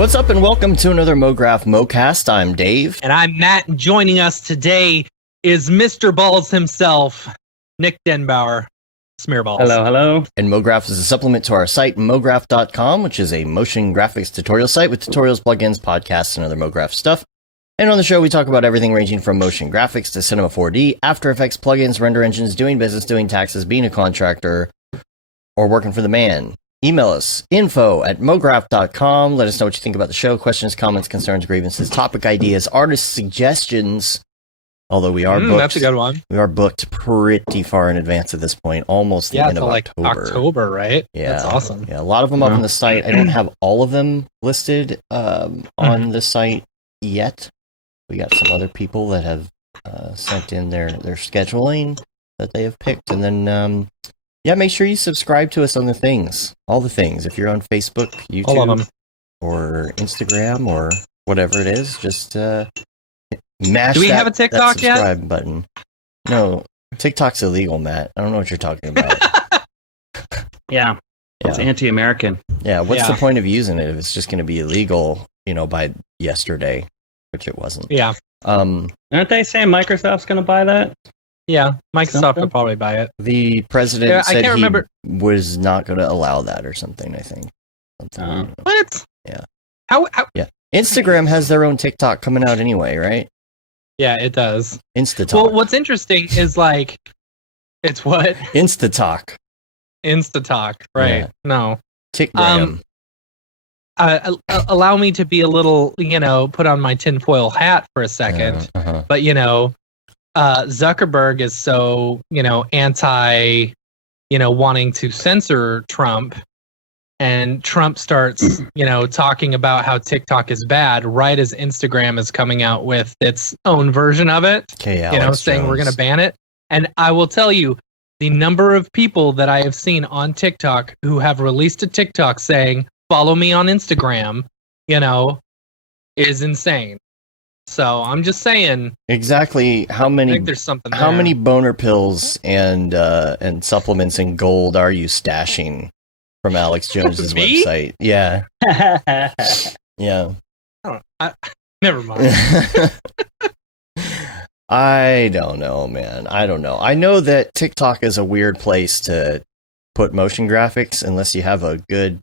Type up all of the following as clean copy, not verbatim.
What's up and welcome to another Mograph Mocast. I'm Dave. And I'm Matt, and joining us today is Mr. Balls himself, Nick Denboer, Smearballs. Hello, hello. And Mograph is a supplement to our site, mograph.com, which is a motion graphics tutorial site with tutorials, plugins, podcasts, and other Mograph stuff. And on the show, we talk about everything ranging from motion graphics to Cinema 4D, After Effects, plugins, render engines, doing business, doing taxes, being a contractor, or working for the man. Email us, info@mograph.com. Let us know what you think about the show. Questions, comments, concerns, grievances, topic ideas, artist suggestions. Although we are booked. That's a good one. We are booked pretty far in advance at this point, almost the end of like October, right? Yeah. That's awesome. Yeah, a lot of them up on the site. I don't have all of them listed on the site yet. We got some other people that have sent in their scheduling that they have picked. And then, make sure you subscribe to us on all the things. If you're on Facebook, YouTube, or Instagram, or whatever it is, just mash Do we have a TikTok that subscribe button. No, TikTok's illegal, Matt. I don't know what you're talking about. Yeah, it's anti-American. Yeah, what's the point of using it if it's just going to be illegal, by yesterday, which it wasn't. Yeah. Aren't they saying Microsoft's going to buy that? Yeah, Microsoft will probably buy it. The president said he was not going to allow that or something, I think. What? Yeah. How? Yeah. Instagram has their own TikTok coming out anyway, right? Yeah, it does. Instatalk. Well, what's interesting is it's what? Instatalk. Instatalk, right. Yeah. No. Tickgram. Allow me to be a little, put on my tinfoil hat for a second. But, Zuckerberg is so, anti, wanting to censor Trump. And Trump starts, talking about how TikTok is bad right as Instagram is coming out with its own version of it. Saying we're going to ban it. And I will tell you, the number of people that I have seen on TikTok who have released a TikTok saying, follow me on Instagram, is insane. So I'm just saying. Exactly how many? I think there's something there. How many boner pills and supplements and gold are you stashing from Alex Jones's website? Yeah. Yeah. Never mind. I don't know, man. I don't know. I know that TikTok is a weird place to put motion graphics unless you have a good.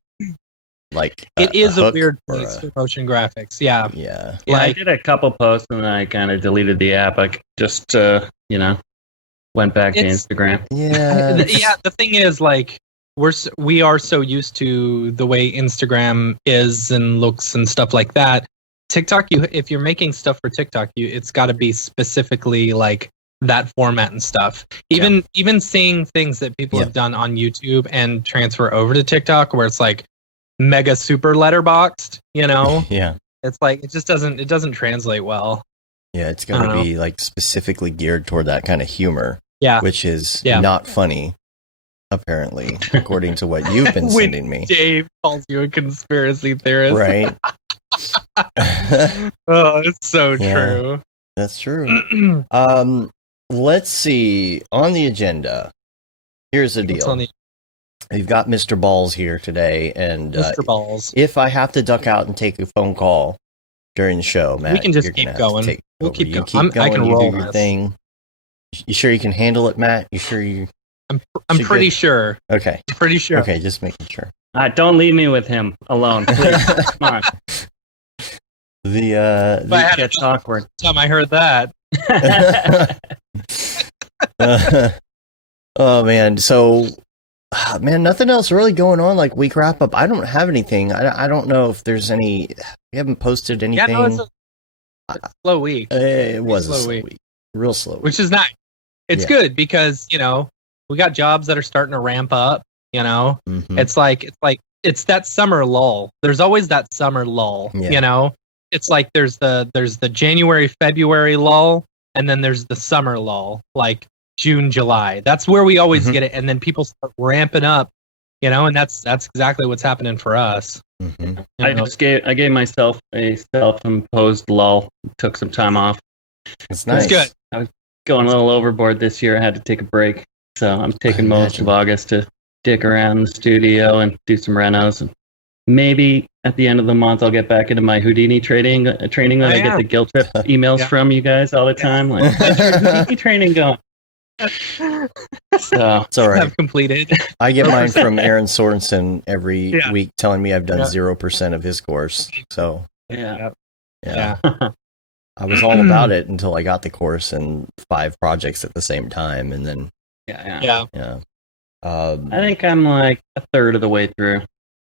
It is a weird place for motion graphics. Yeah. Yeah. I did a couple posts and then I kind of deleted the app. I just, went back to Instagram. Yeah. Yeah. The thing is, we are so used to the way Instagram is and looks and stuff like that. TikTok, if you're making stuff for TikTok, it's got to be specifically that format and stuff. Even seeing things that people have done on YouTube and transfer over to TikTok, where it's mega super letterboxed, Yeah. It's it just doesn't translate well. Yeah, it's got to be specifically geared toward that kind of humor. Yeah. Which is not funny, apparently, according to what you've been sending me. Dave calls you a conspiracy theorist. Right. Oh, it's so true. That's true. Let's see. On the agenda, here's the deal. We've got Mr. Balls here today, and Mr. Balls. If I have to duck out and take a phone call during the show, Matt, we can just keep going. We'll keep going. I can roll your thing. You sure you can handle it, Matt? You sure you? I'm pretty sure. Okay. Pretty sure. Okay, just making sure. Don't leave me with him alone, please. Come on. The gets awkward. Time I heard that. Oh man, so. Man, nothing else really going on week wrap up. I don't have anything. I don't know if there's any. We haven't posted anything. Yeah, no, it's a slow week. It was a slow week. Real slow week. Which is nice. It's good because, we got jobs that are starting to ramp up, Mm-hmm. It's that summer lull. There's always that summer lull, It's there's the January, February lull, and then there's the summer lull. June, July. That's where we always get it, and then people start ramping up, and that's exactly what's happening for us. Mm-hmm. I gave myself a self-imposed lull. Took some time off. It's nice. It's good. I was going a little overboard this year. I had to take a break, so I'm taking most of August to dick around in the studio and do some renos and maybe at the end of the month I'll get back into my Houdini training that I get the guilt trip emails from you guys all the time. Like, how's your Houdini training going? So It's all right. Have completed. I get mine from Aaron Sorensen every week telling me I've done 0% of his course. So yeah. I was all about it until I got the course and 5 projects at the same time, and then Yeah. I think I'm like a third of the way through,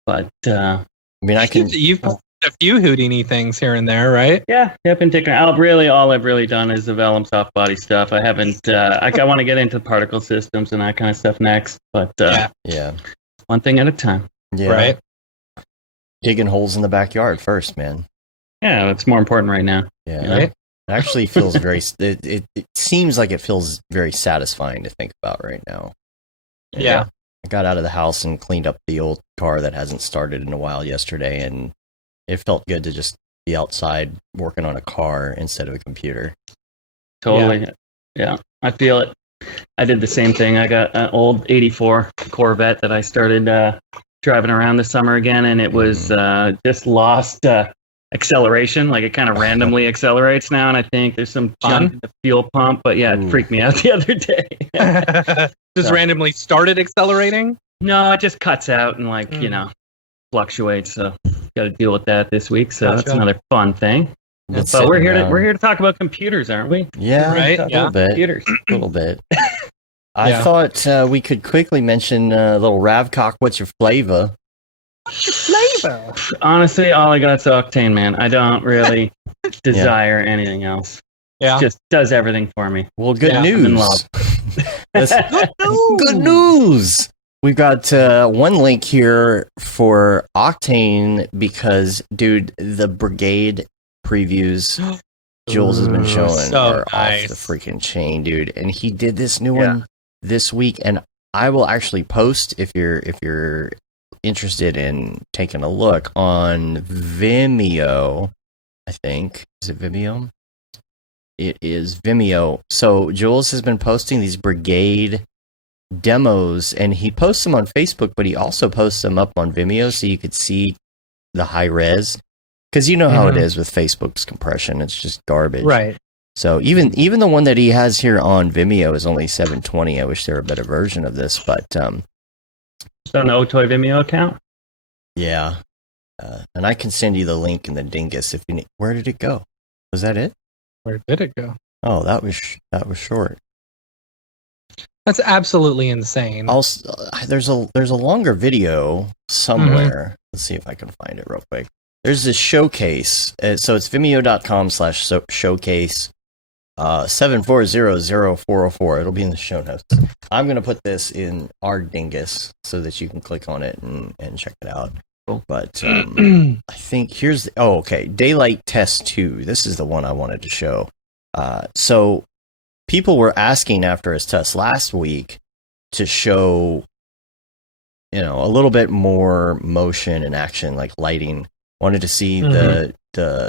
but I mean, I can. You've posted a few Houdini things here and there, right? Yeah, I've been taking. All I've really done is the Vellum soft body stuff. I haven't. I want to get into particle systems and that kind of stuff next, but one thing at a time. Yeah. Right. Digging holes in the backyard first, man. Yeah, it's more important right now. Yeah. Right. It actually feels very. It seems like it feels very satisfying to think about right now. Yeah. I got out of the house and cleaned up the old car that hasn't started in a while yesterday, and it felt good to just be outside working on a car instead of a computer. Totally. Yeah, I feel it. I did the same thing. I got an old 84 Corvette that I started driving around this summer again, and it was just lost acceleration. Like, it kind of randomly accelerates now, and I think there's some junk in the fuel pump, but it freaked me out the other day. Just randomly started accelerating? No, it just cuts out and fluctuates. So got to deal with that this week. So that's another fun thing. But we're here to talk about computers, aren't we? Yeah, right. A little bit. Computers. A little bit. I thought we could quickly mention a little Ravcock. What's your flavor? Honestly, all I got's Octane, man. I don't really desire anything else. Yeah. It just does everything for me. Well, good I'm in news. love. Good news. We've got one link here for Octane because, dude, the Brigade previews Jules has been showing are off the freaking chain, dude. And he did this new one this week, and I will actually post if you're interested in taking a look on Vimeo. I think, is it Vimeo? It is Vimeo. So Jules has been posting these Brigade demos, and he posts them on Facebook, but he also posts them up on Vimeo so you could see the high res. Because you know how it is with Facebook's compression; it's just garbage. Right. So even the one that he has here on Vimeo is only 720. I wish there were a better version of this, but Just on the Otoy Vimeo account. Yeah, and I can send you the link in the dingus if you need. Where did it go? Was that it? Where did it go? Oh, that was short. That's absolutely insane. There's a longer video somewhere. Let's see if I can find it real quick. There's this showcase. So it's vimeo.com/showcase 7400404. It'll be in the show notes. I'm going to put this in our dingus so that you can click on it and check it out. Cool. But I think here's Daylight Test 2. This is the one I wanted to show. So people were asking after his test last week to show, a little bit more motion and action, like lighting. Wanted to see the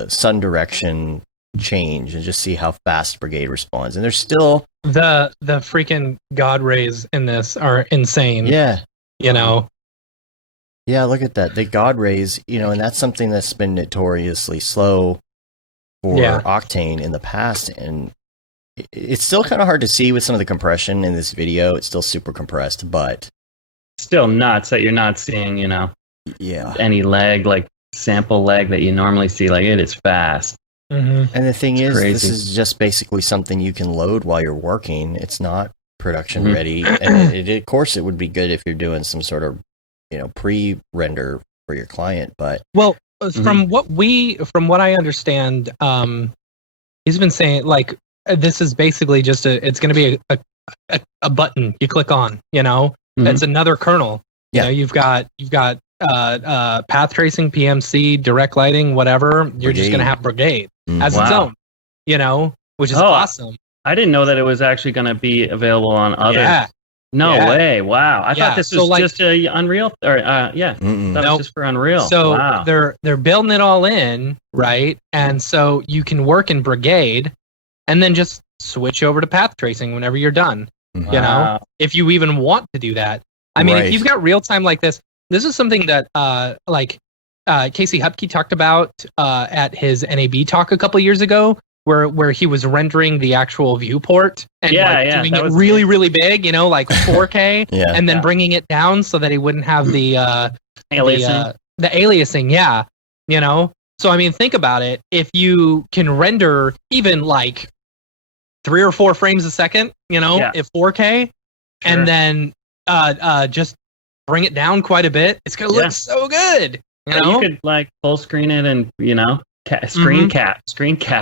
sun direction change and just see how fast Brigade responds. And there's still the freaking God rays in this are insane. Yeah. Yeah, look at that. The God rays, and that's something that's been notoriously slow for Octane in the past. And it's still kind of hard to see with some of the compression in this video. It's still super compressed, but still nuts that you're not seeing, any lag, like sample lag that you normally see. Like, it is fast. And the thing is, crazy. This is just basically something you can load while you're working. It's not production ready. And of course, it would be good if you're doing some sort of, pre-render for your client. But from what I understand, he's been saying, like, this is basically just it's going to be a button you click on. It's another kernel. Yeah. You've got path tracing, PMC, direct lighting, whatever. You're just going to have Brigade as its own, which is awesome. I didn't know that it was actually going to be available on other. Yeah. No way! Wow, I thought this was just a Unreal. Or That was just for Unreal. So they're building it all in, right? And so you can work in Brigade, and then just switch over to path tracing whenever you're done. If you even want to do that. I mean, if you've got real time like this is something that Casey Hupke talked about at his NAB talk a couple years ago, where he was rendering the actual viewport and doing it really, really big, like 4K, and then bringing it down so that he wouldn't have the aliasing. Yeah, So I mean, think about it. If you can render even like 3 or 4 frames a second, at 4K, and then just bring it down quite a bit, it's gonna look so good. You could like full screen it and screen cap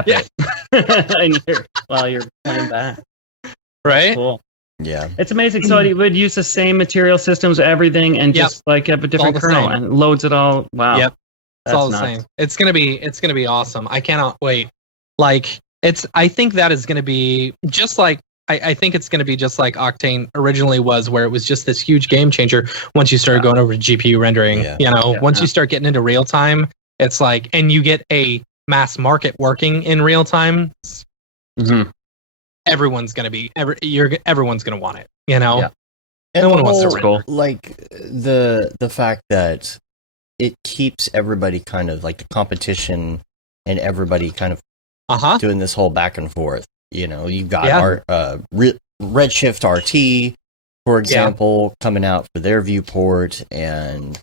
it while you're playing back. Right? That's cool. Yeah, it's amazing. So it would use the same material systems, everything, and just like have a different kernel and loads it all. Wow. Yep. It's all the same. It's gonna be awesome. I cannot wait. Like I think that is gonna be just like I think it's gonna be just like Octane originally was, where it was just this huge game changer once you started going over to GPU rendering. Once you start getting into real time, it's like, and you get a mass market working in real time. Everyone's gonna want it. No one wants to render. Like the fact that it keeps everybody kind of like the competition and everybody kind of doing this whole back and forth. You've got Redshift RT, for example, coming out for their viewport, and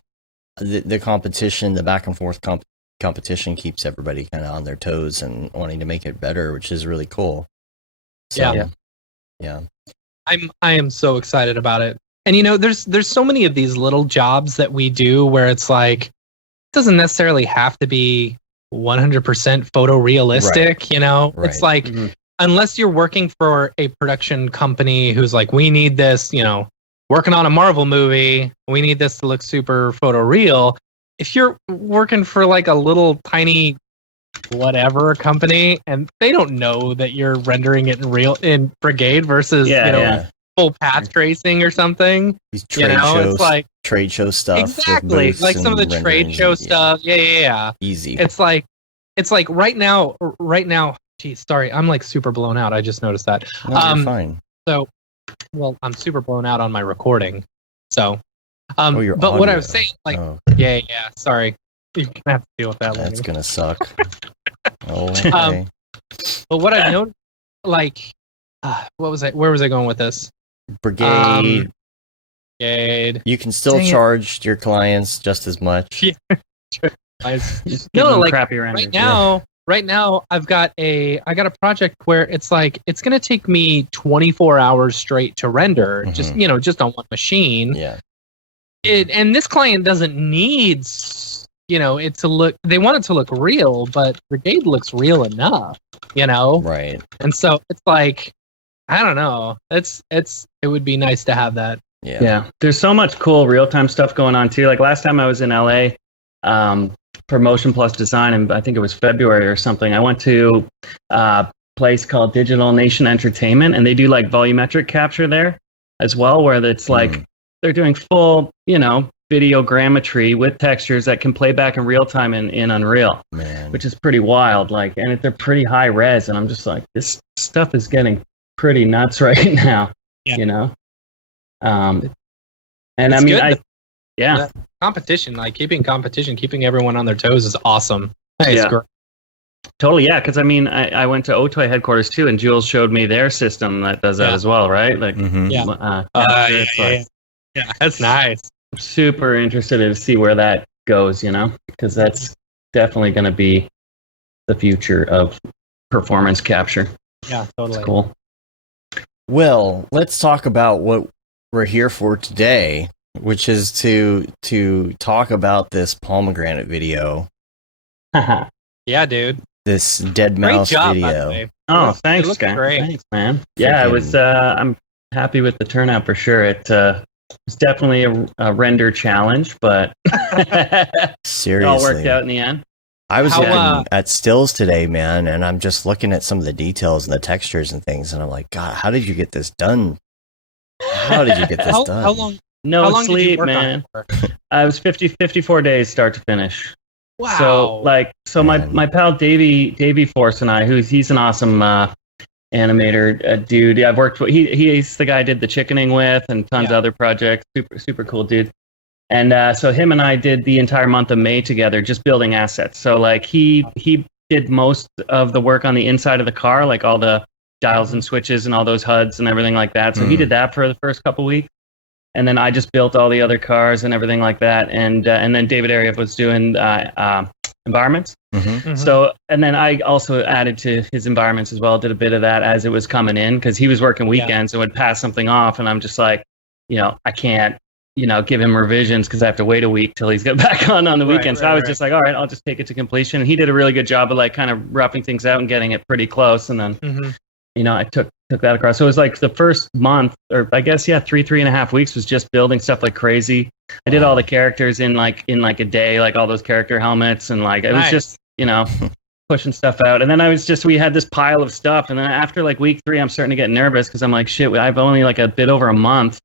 the competition, the back and forth competition keeps everybody kind of on their toes and wanting to make it better, which is really cool. So, yeah. I am so excited about it. And there's so many of these little jobs that we do where it's like, it doesn't necessarily have to be 100% photorealistic, Right. It's like, unless you're working for a production company who's like, we need this, working on a Marvel movie, we need this to look super photoreal. If you're working for like a little tiny whatever company and they don't know that you're rendering it in Brigade versus full path tracing or something, these trade show stuff, exactly, like some of the trade show stuff. Easy. It's like right now. Geez, sorry, I'm like super blown out. I just noticed that. No, you're fine. So, well, I'm super blown out on my recording. So, but audio. What I was saying, sorry, you're gonna have to deal with that. That's gonna suck. But what I've noticed, like, what was I? Where was I going with this? Brigade. Brigade. You can still charge your clients just as much. Crappy renders. Right now, I got a project where it's like it's gonna take me 24 hours straight to render, just on one machine. Yeah. And this client doesn't need it to look. They want it to look real, but Brigade looks real enough. Right. And so it's like, I don't know. It would be nice to have that. Yeah. There's so much cool real time stuff going on too. Like last time I was in LA. For Motion Plus Design, and I think it was February or something, I went to a place called Digital Nation Entertainment, and they do like volumetric capture there as well, where it's like they're doing full, videogrammetry with textures that can play back in real time in Unreal, which is pretty wild. Like, and they're pretty high res, and I'm just like, this stuff is getting pretty nuts right now, And I mean, competition, like keeping everyone on their toes is awesome. It's great. Totally, yeah. Because I mean, I went to Otoy headquarters too, and Jules showed me their system that does that as well, right? Like, that's nice. I'm super interested to see where that goes, because that's definitely going to be the future of performance capture. Yeah, totally. It's cool. Well, let's talk about what we're here for today, which is to talk about this Pomegranate video. Yeah, dude. This dead mouse video. Oh, thanks, guys. Thanks, man. Yeah, it was. I'm happy with the turnout for sure. It was definitely a render challenge, but seriously, it all worked out in the end. I was looking at stills today, man, and I'm just looking at some of the details and the textures and things, and I'm like, God, how did you get this done? How did you get this done? How long? No sleep, man. I was 54 days start to finish. Wow. So my pal Davey Force and I, he's an awesome animator dude. I've worked with. He's the guy I did the chickening with and tons of other projects. Super cool dude. And so him and I did the entire month of May together, just building assets. So like he did most of the work on the inside of the car, like all the dials and switches and all those HUDs and everything like that. So he did that for the first couple weeks. And then I just built all the other cars and everything like that. And then David Arieff was doing environments. So, and then I also added to his environments as well, did a bit of that as it was coming in, because he was working weekends and would pass something off. And I'm just like, I can't, give him revisions because I have to wait a week till he's got back on the weekend. So I was just like, all right, I'll just take it to completion. And he did a really good job of like kind of roughing things out and getting it pretty close. And then, I took that across. So it was like the first month, or I guess, 3.5 weeks was just building stuff like crazy. I did all the characters in like a day, like all those character helmets, and like it was just, pushing stuff out. And then we had this pile of stuff. And then after like week 3, I'm starting to get nervous because I'm like, shit, I've only like a bit over a month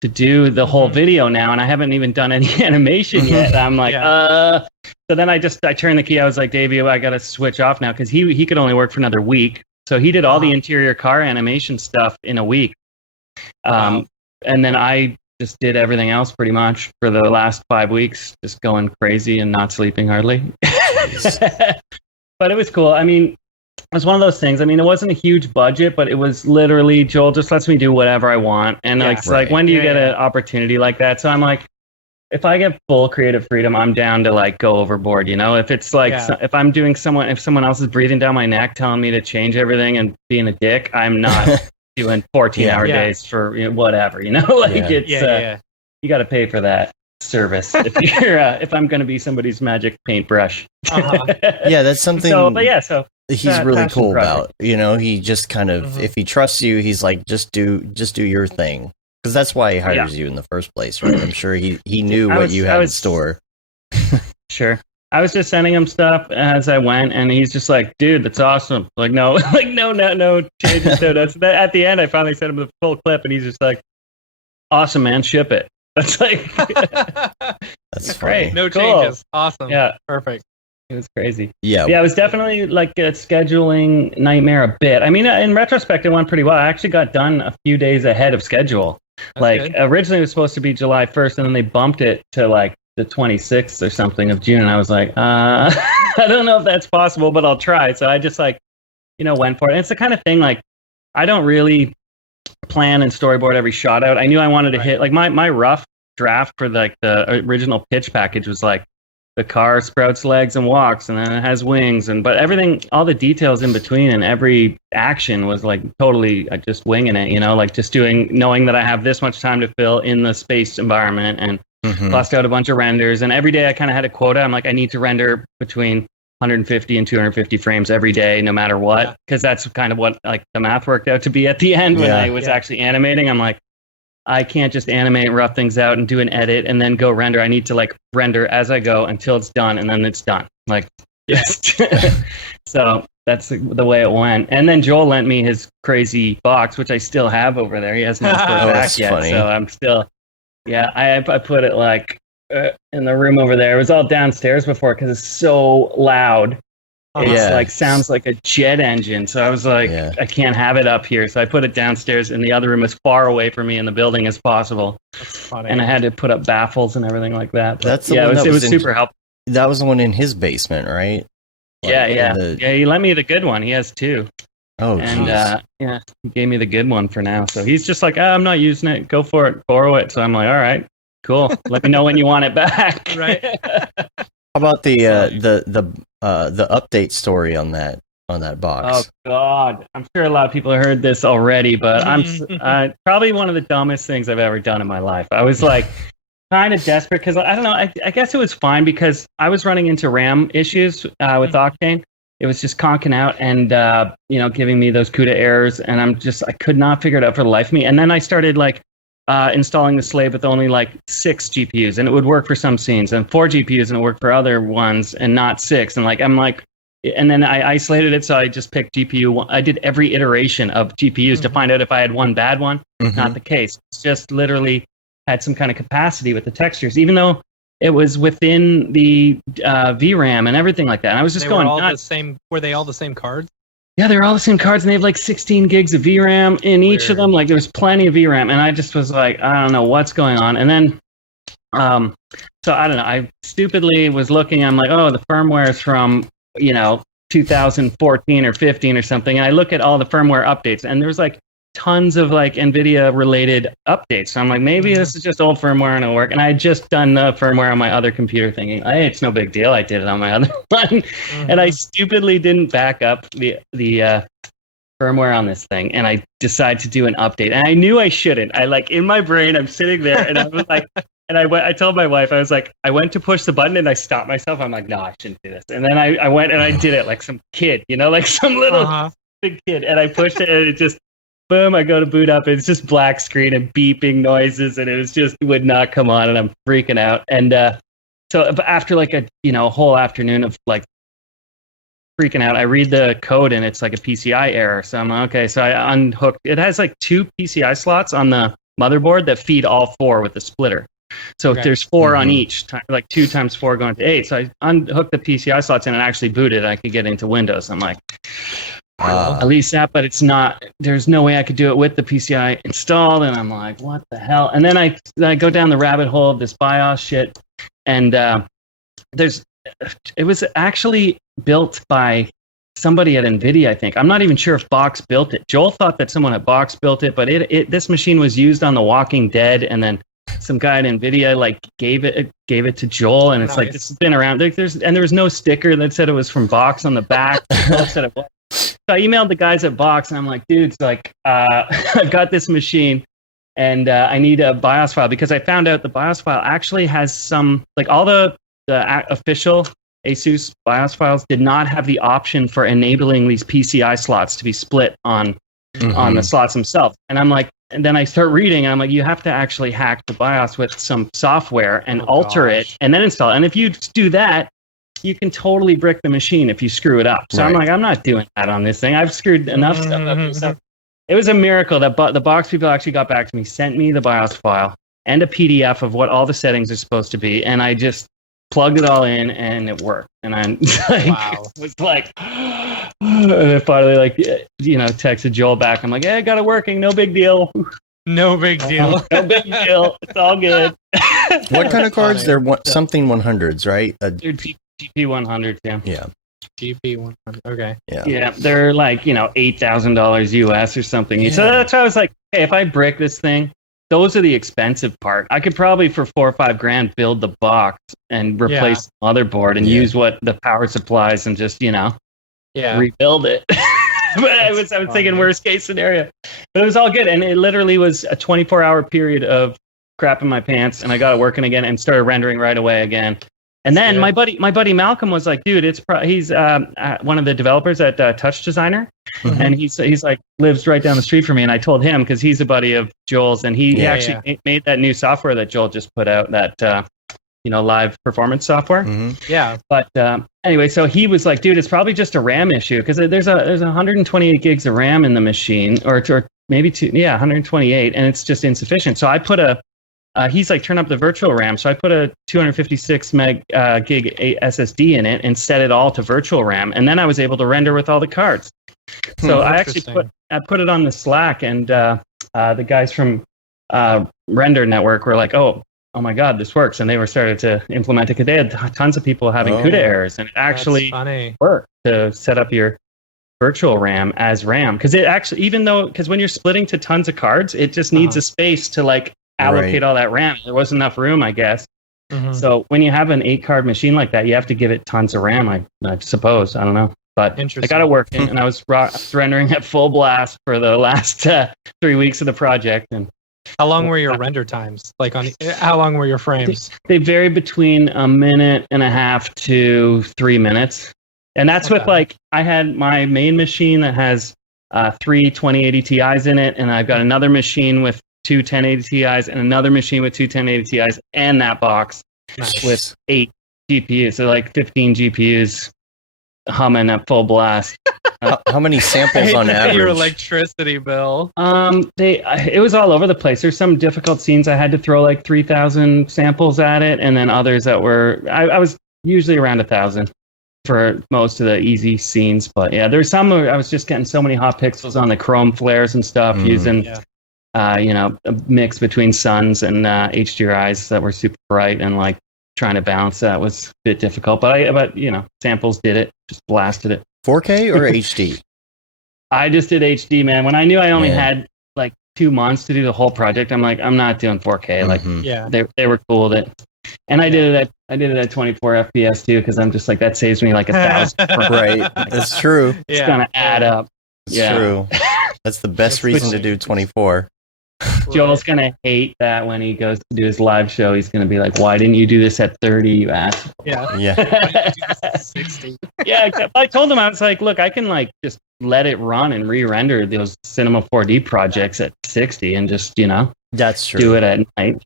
to do the whole video now, and I haven't even done any animation yet. I'm like, So then I turned the key. I was like, Davey, I got to switch off now, because he could only work for another week. So he did all the interior car animation stuff in a week. And then I just did everything else pretty much for the last 5 weeks, just going crazy and not sleeping hardly. But it was cool. I mean, it was one of those things. I mean, it wasn't a huge budget, but it was literally, Joel just lets me do whatever I want. And it's like, when do you get an opportunity like that? So I'm like, if I get full creative freedom, I'm down to like go overboard, If it's like, if I'm doing if someone else is breathing down my neck, telling me to change everything and being a dick, I'm not doing 14-hour days for whatever, you got to pay for that service if I'm going to be somebody's magic paintbrush. Yeah, that's something. So he's really cool about. He just kind of, if he trusts you, he's like, just do your thing. Because that's why he hires you in the first place, right? I'm sure he knew what you had in store. Sure. I was just sending him stuff as I went, and he's just like, dude, that's awesome. Like, no, no changes. At the end, I finally sent him the full clip, and he's just like, awesome, man, ship it. That's like, that's great. No changes. Awesome. Yeah. Perfect. It was crazy. Yeah. Yeah, it was definitely like a scheduling nightmare a bit. I mean, in retrospect, it went pretty well. I actually got done a few days ahead of schedule. That's good. Originally it was supposed to be July 1st, and then they bumped it to like the 26th or something of June. And I was like, I don't know if that's possible, but I'll try. So I just like, went for it. And it's the kind of thing, like, I don't really plan and storyboard every shot out. I knew I wanted to hit, like, my rough draft for like the original pitch package was like, the car sprouts legs and walks, and then it has wings, but everything, all the details in between and every action was like totally just winging it, like just knowing that I have this much time to fill in the space environment, and bust out a bunch of renders. And every day I kind of had a quota. I'm like, I need to render between 150 and 250 frames every day, no matter what, because that's kind of what like the math worked out to be at the end when I was actually animating. I'm like, I can't just animate, rough things out, and do an edit and then go render. I need to like render as I go until it's done, and then it's done. Like, so that's the way it went. And then Joel lent me his crazy box, which I still have over there. He hasn't put it back yet, funny. So I'm still, I put it like in the room over there. It was all downstairs before because it's so loud. It's like sounds like a jet engine. So I was like, I can't have it up here. So I put it downstairs in the other room as far away from me in the building as possible. That's funny. And I had to put up baffles and everything like that. But that's it was super helpful. That was the one in his basement, right? Like, he lent me the good one. He has 2. Oh, and he gave me the good one for now. So he's just like, I'm not using it. Go for it. Borrow it. So I'm like, all right, cool. Let me know when you want it back. Right. How about the update story on that box? Oh God, I'm sure a lot of people have heard this already, but I'm probably one of the dumbest things I've ever done in my life. I was like kind of desperate because I don't know. I guess it was fine because I was running into RAM issues with Octane. It was just conking out and giving me those CUDA errors, and I could not figure it out for the life of me. And then I started like installing the slave with only like 6 GPUs, and it would work for some scenes, and 4 GPUs, and it worked for other ones, and not 6. And like I'm like, and then I isolated it, so I just picked GPU. I did every iteration of GPUs to find out if I had one bad one. Not the case. It's just literally had some kind of capacity with the textures, even though it was within the VRAM and everything like that. And I was just going nuts. Were they all the same cards? Yeah, they're all the same cards, and they have like 16 gigs of VRAM in each of them. Like, there was plenty of VRAM, and I just was like, I don't know what's going on. And then So I don't know. I stupidly was looking. I'm like, oh, the firmware is from 2014 or 15 or something. And I look at all the firmware updates, and there's like tons of like NVIDIA related updates. So I'm like, maybe this is just old firmware and it'll work. And I had just done the firmware on my other computer thinking, hey, it's no big deal. I did it on my other one. And I stupidly didn't back up the firmware on this thing. And I decided to do an update. And I knew I shouldn't. I like in my brain, I'm sitting there and I was like, and I told my wife, I was like, I went to push the button and I stopped myself. I'm like, no, I shouldn't do this. And then I went and I did it like some kid, like some little big kid. And I pushed it and it just, boom, I go to boot up. It's just black screen and beeping noises. And it would not come on. And I'm freaking out. And so after like a whole afternoon of like freaking out, I read the code and it's like a PCI error. So I'm like, okay. So I unhooked. It has like 2 PCI slots on the motherboard that feed all 4 with the splitter. So there's 4 on each, like 2 times 4 going to 8. So I unhooked the PCI slots and it actually booted. I could get into Windows. I'm like, at least that, but it's not. There's no way I could do it with the PCI installed. And I'm like, what the hell? And then I go down the rabbit hole of this BIOS shit. And it was actually built by somebody at NVIDIA, I think. I'm not even sure if Box built it. Joel thought that someone at Box built it, but this machine was used on The Walking Dead, and then some guy at NVIDIA like gave it to Joel, and it's like, this has been around. There was no sticker that said it was from Box on the back. Said it was. So I emailed the guys at Box, and I'm like, dudes, like, I've got this machine, and I need a BIOS file, because I found out the BIOS file actually has some, like, all the official ASUS BIOS files did not have the option for enabling these PCI slots to be split on the slots themselves. And I'm like, and then I start reading, and I'm like, you have to actually hack the BIOS with some software and alter it and then install it. And if you do that, you can totally brick the machine if you screw it up. So I'm like, I'm not doing that on this thing. I've screwed enough stuff up. It was a miracle that the Box people actually got back to me, sent me the BIOS file and a PDF of what all the settings are supposed to be. And I just plugged it all in and it worked. And I was like, and I finally texted Joel back. I'm like, hey, I got it working. No big deal. No big deal. No big deal. It's all good. What kind of cards? They're something 100s, right? GP 100, yeah. Yeah. GP 100. Okay. Yeah, they're like, $8,000 US or something. Yeah. So that's why I was like, hey, if I brick this thing, those are the expensive part. I could probably for $4 or $5 build the box and replace the motherboard and use what the power supplies and just, rebuild it. But I was thinking worst case scenario. But it was all good, and it literally was a 24-hour period of crap in my pants, and I got it working again and started rendering right away again. And then my buddy Malcolm was like, dude, he's one of the developers at Touch Designer, and he's like lives right down the street from me. And I told him, because he's a buddy of Joel's, and he actually made that new software that Joel just put out, that live performance software. Yeah. But anyway, so he was like, dude, it's probably just a RAM issue, because there's 128 gigs of RAM in the machine, or maybe 128, and it's just insufficient. So I put he's like, turn up the virtual RAM. So I put a 256 gig SSD in it and set it all to virtual RAM. And then I was able to render with all the cards. So I actually put it on the Slack, and the guys from Render Network were like, oh my God, this works. And they were started to implement it, because they had tons of people having CUDA errors. And it actually worked to set up your virtual RAM as RAM. Because it actually, because when you're splitting to tons of cards, it just needs a space to like allocate all that RAM. There wasn't enough room, I guess. So when you have an 8-card machine like that, you have to give it tons of RAM, I suppose. I don't know. But I got it working, and I was rendering at full blast for the last 3 weeks of the project. And how long were your render times? Like, how long were your frames? They vary between a minute and a half to 3 minutes. And that's with, like, I had my main machine that has 3 2080 Ti's in it, and I've got another machine with 2 1080 Ti's and another machine with 2 1080 Ti's, and that box with 8 GPUs. So like 15 GPUs humming at full blast. How many samples on average? Your electricity bill. It was all over the place. There's some difficult scenes I had to throw like 3,000 samples at it, and then others that were I was usually around 1,000 for most of the easy scenes. But yeah, there's some where I was just getting so many hot pixels on the chrome flares and stuff using a mix between suns and HDRIs that were super bright, and like trying to balance that was a bit difficult. But samples did it, just blasted it. 4K or HD? I just did HD, man. When I knew I only had like 2 months to do the whole project, I'm like, I'm not doing 4K. Like, they were cool with it. And I did it at 24 FPS too, because I'm just like, that saves me like 1,000. Right, that's true. It's gonna add up. It's true. That's the best reason to do 24. Joel's gonna hate that when he goes to do his live show. He's gonna be like, "Why didn't you do this at 30, you ass?" Yeah. Why didn't you do this at 60? Yeah, I told him, I was like, "Look, I can like just let it run and re-render those Cinema 4D projects at 60, and just that's true. Do it at night,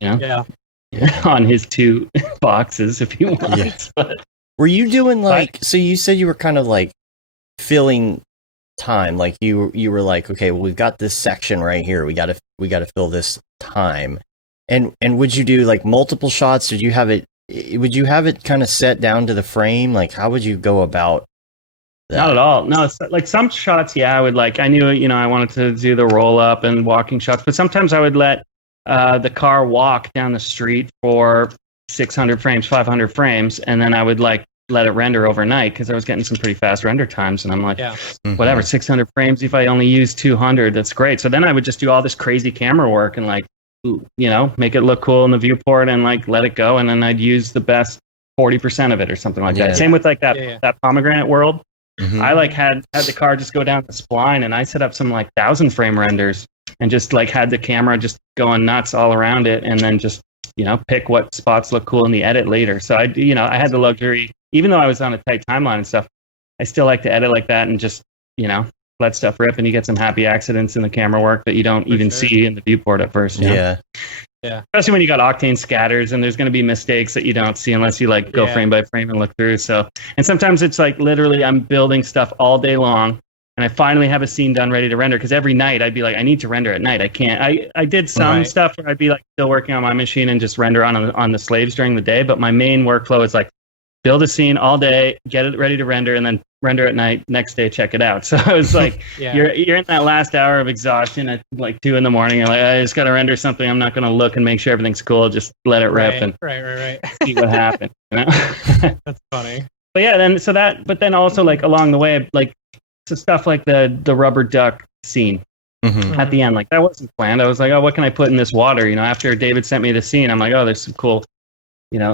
on his 2 boxes if he wants." Yeah. But, were you doing like? So you said you were kind of like filling time, like you were like, okay, well, we've got this section right here, we got to fill this time, and would you do like multiple shots? Would you have it kind of set down to the frame? Like, how would you go about that? Not at all. No, it's like some shots, I would like, I knew I wanted to do the roll up and walking shots, but sometimes I would let the car walk down the street for 600 frames, 500 frames, and then I would like let it render overnight, because I was getting some pretty fast render times, and I'm like, whatever, 600 frames, if I only use 200, that's great. So then I would just do all this crazy camera work and like, make it look cool in the viewport and like let it go, and then I'd use the best 40% of it or something like that. Same with like that Pomegranate world. I like had the car just go down the spline, and I set up some like 1,000 frame renders and just like had the camera just going nuts all around it, and then just pick what spots look cool in the edit later. So I had the luxury, even though I was on a tight timeline and stuff, I still like to edit like that and just, let stuff rip, and you get some happy accidents in the camera work that you don't even see in the viewport at first. Yeah. Especially when you got octane scatters, and there's going to be mistakes that you don't see unless you like go frame by frame and look through. So, and sometimes it's like literally I'm building stuff all day long, and I finally have a scene done ready to render, because every night I'd be like, I need to render at night. I can't. I did some stuff where I'd be like still working on my machine and just render on the slaves during the day, but my main workflow is like build a scene all day, get it ready to render, and then render at night, next day check it out. So I was like, you're in that last hour of exhaustion at like 2 a.m. You're like, I just got to render something. I'm not going to look and make sure everything's cool. Just let it rip and see what happens. That's funny. But yeah, but then also like along the way, like so stuff like the rubber duck scene at the end, like that wasn't planned. I was like, oh, what can I put in this water? After David sent me the scene, I'm like, oh, there's some cool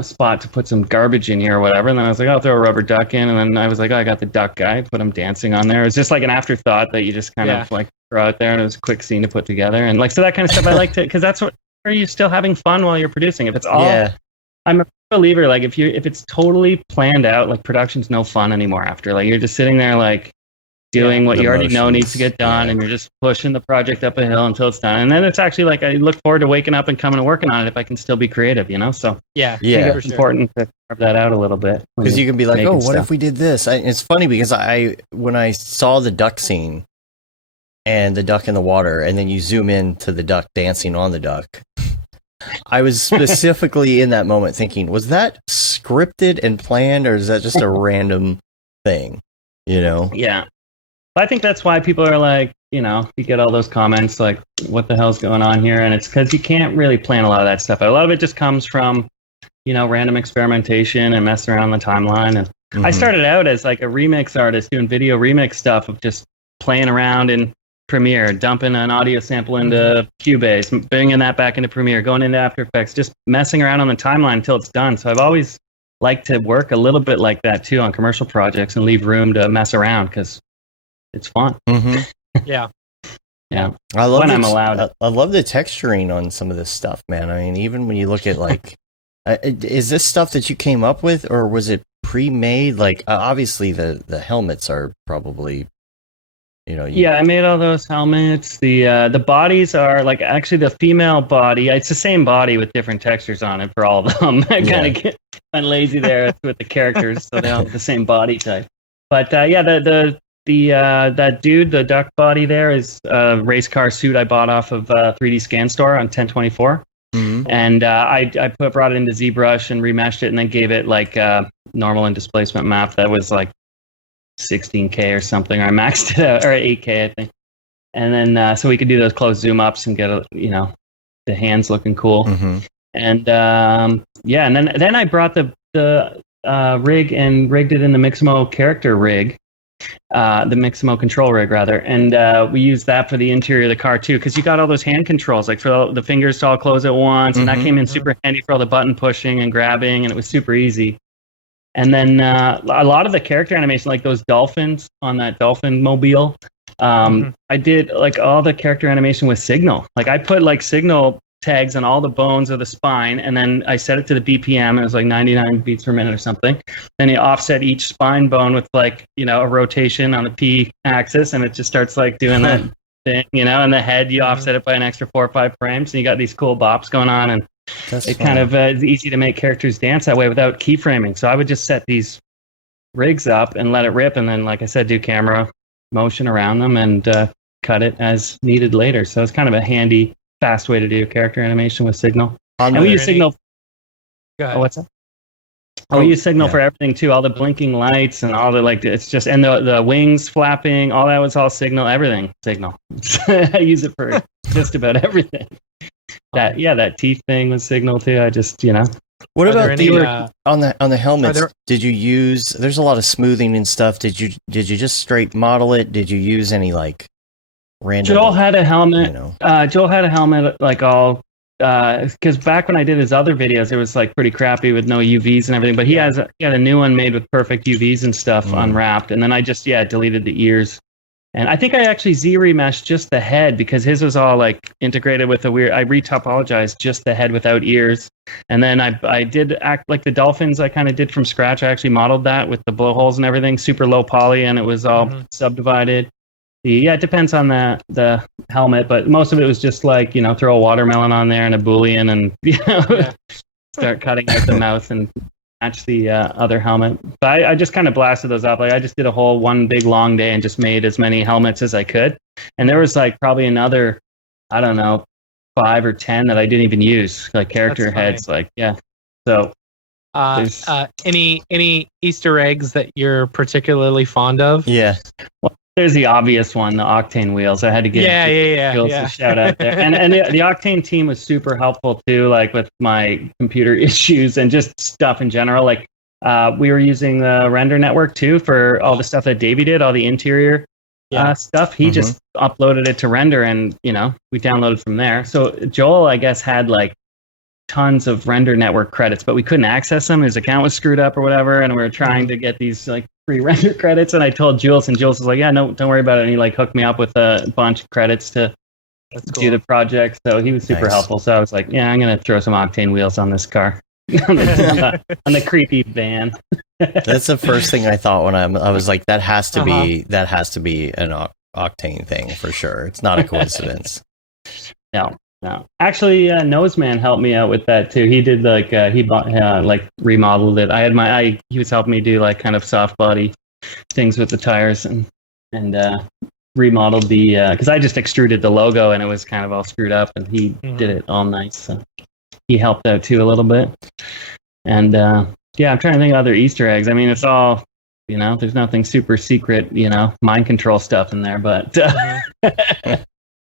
spot to put some garbage in here or whatever. And then I was like, I'll throw a rubber duck in. And then I was like, oh, I got the duck guy, put him dancing on there. It was just like an afterthought that you just kind of like throw out there, and it was a quick scene to put together. And like, so that kind of stuff I like to, because that's where you're still having fun while you're producing. If it's all, I'm a believer, like if it's totally planned out, like production's no fun anymore after. Like you're just sitting there like doing what you already know needs to get done, and you're just pushing the project up a hill until it's done. And then it's actually like I look forward to waking up and coming and working on it if I can still be creative, So I think it's important to carve that out a little bit, because you can be like, oh, what if we did this? It's funny because when I saw the duck scene and the duck in the water, and then you zoom in to the duck dancing on the duck, I was specifically in that moment thinking, was that scripted and planned, or is that just a random thing? Yeah. I think that's why people are like, you get all those comments like, what the hell's going on here? And it's because you can't really plan a lot of that stuff. A lot of it just comes from, random experimentation and messing around the timeline. And I started out as like a remix artist doing video remix stuff of just playing around in Premiere, dumping an audio sample into Cubase, bringing that back into Premiere, going into After Effects, just messing around on the timeline until it's done. So I've always liked to work a little bit like that too on commercial projects and leave room to mess around, because it's fun. Yeah. I love when I'm allowed. I love the texturing on some of this stuff, man. I mean, even when you look at like, is this stuff that you came up with, or was it pre-made? Like, obviously the helmets are probably, Yeah, I made all those helmets. The bodies are like, actually the female body, it's the same body with different textures on it for all of them. I kind of went lazy there with the characters, so they all have the same body type. But that dude, the duck body there, is a race car suit I bought off of 3D Scan Store on 1024. And I brought it into ZBrush and remeshed it, and then gave it like normal and displacement map that was like 16K or something. Or I maxed it out, or 8K, I think. And then so we could do those close zoom ups and get the hands looking cool. Mm-hmm. And and then I brought the rig and rigged it in the Mixamo character rig. The Mixamo control rig rather, and we used that for the interior of the car too, because you got all those hand controls, like for the fingers to all close at once, and that came in super handy for all the button pushing and grabbing, and it was super easy. And then a lot of the character animation, like those dolphins on that dolphin mobile, I did like all the character animation with signal. Like I put like signal tags on all the bones of the spine, and then I set it to the BPM. It was like 99 beats per minute or something. Then you offset each spine bone with like, a rotation on the P axis, and it just starts like doing that thing, and the head, you offset it by an extra 4 or 5 frames, and you got these cool bops going on, and it's kind of it's easy to make characters dance that way without keyframing. So I would just set these rigs up and let it rip, and then, like I said, do camera motion around them and cut it as needed later. So it's kind of a handy, fast way to do character animation with Signal. And we use Signal. What's that? We use Signal for everything too. All the blinking lights and all the it's just, and the wings flapping, all that was all Signal. Everything Signal. I use it for just about everything. That teeth thing was Signal too. I just What about on the helmets? Did you use? There's a lot of smoothing and stuff. Did you just straight model it? Did you use any like random? Joel had a helmet. Joel had a helmet like all because back when I did his other videos, it was like pretty crappy with no UVs and everything. But he had a new one made with perfect UVs and stuff unwrapped. And then I just deleted the ears. And I think I actually Z-remeshed just the head because his was all like integrated with a weird. I retopologized just the head without ears, and then I did act like the dolphins. I kind of did from scratch. I actually modeled that with the blowholes and everything, super low poly, and it was all subdivided. It depends on the helmet, but most of it was just like throw a watermelon on there and a boolean, and start cutting out the mouth and match the other helmet. But I just kind of blasted those up. Like I just did a whole one big long day and just made as many helmets as I could. And there was like probably another, I don't know, 5 or 10 that I didn't even use, like character heads. Like, So any Easter eggs that you're particularly fond of? Yeah. Well, there's the obvious one, the Octane wheels. I had to give a shout out there. And the Octane team was super helpful too, like with my computer issues and just stuff in general. Like we were using the render network too for all the stuff that Davey did, all the interior stuff. He just uploaded it to render, and we downloaded from there. So Joel, I guess, had like tons of render network credits, but we couldn't access them. His account was screwed up or whatever, and we were trying to get these like free render credits. And I told Jules, and Jules was like, no, don't worry about it. And he like hooked me up with a bunch of credits to do the project. So he was super helpful. So I was like, I'm going to throw some Octane wheels on this car. on the creepy van. That's the first thing I thought when I was like, that has to be an Octane thing for sure. It's not a coincidence. No. Actually, Noseman helped me out with that too. He did like he bought like remodeled it. He was helping me do like kind of soft body things with the tires and remodeled the because I just extruded the logo and it was kind of all screwed up, and he did it all nice. So he helped out too a little bit. And I'm trying to think of other Easter eggs. I mean, it's all there's nothing super secret, mind control stuff in there, but.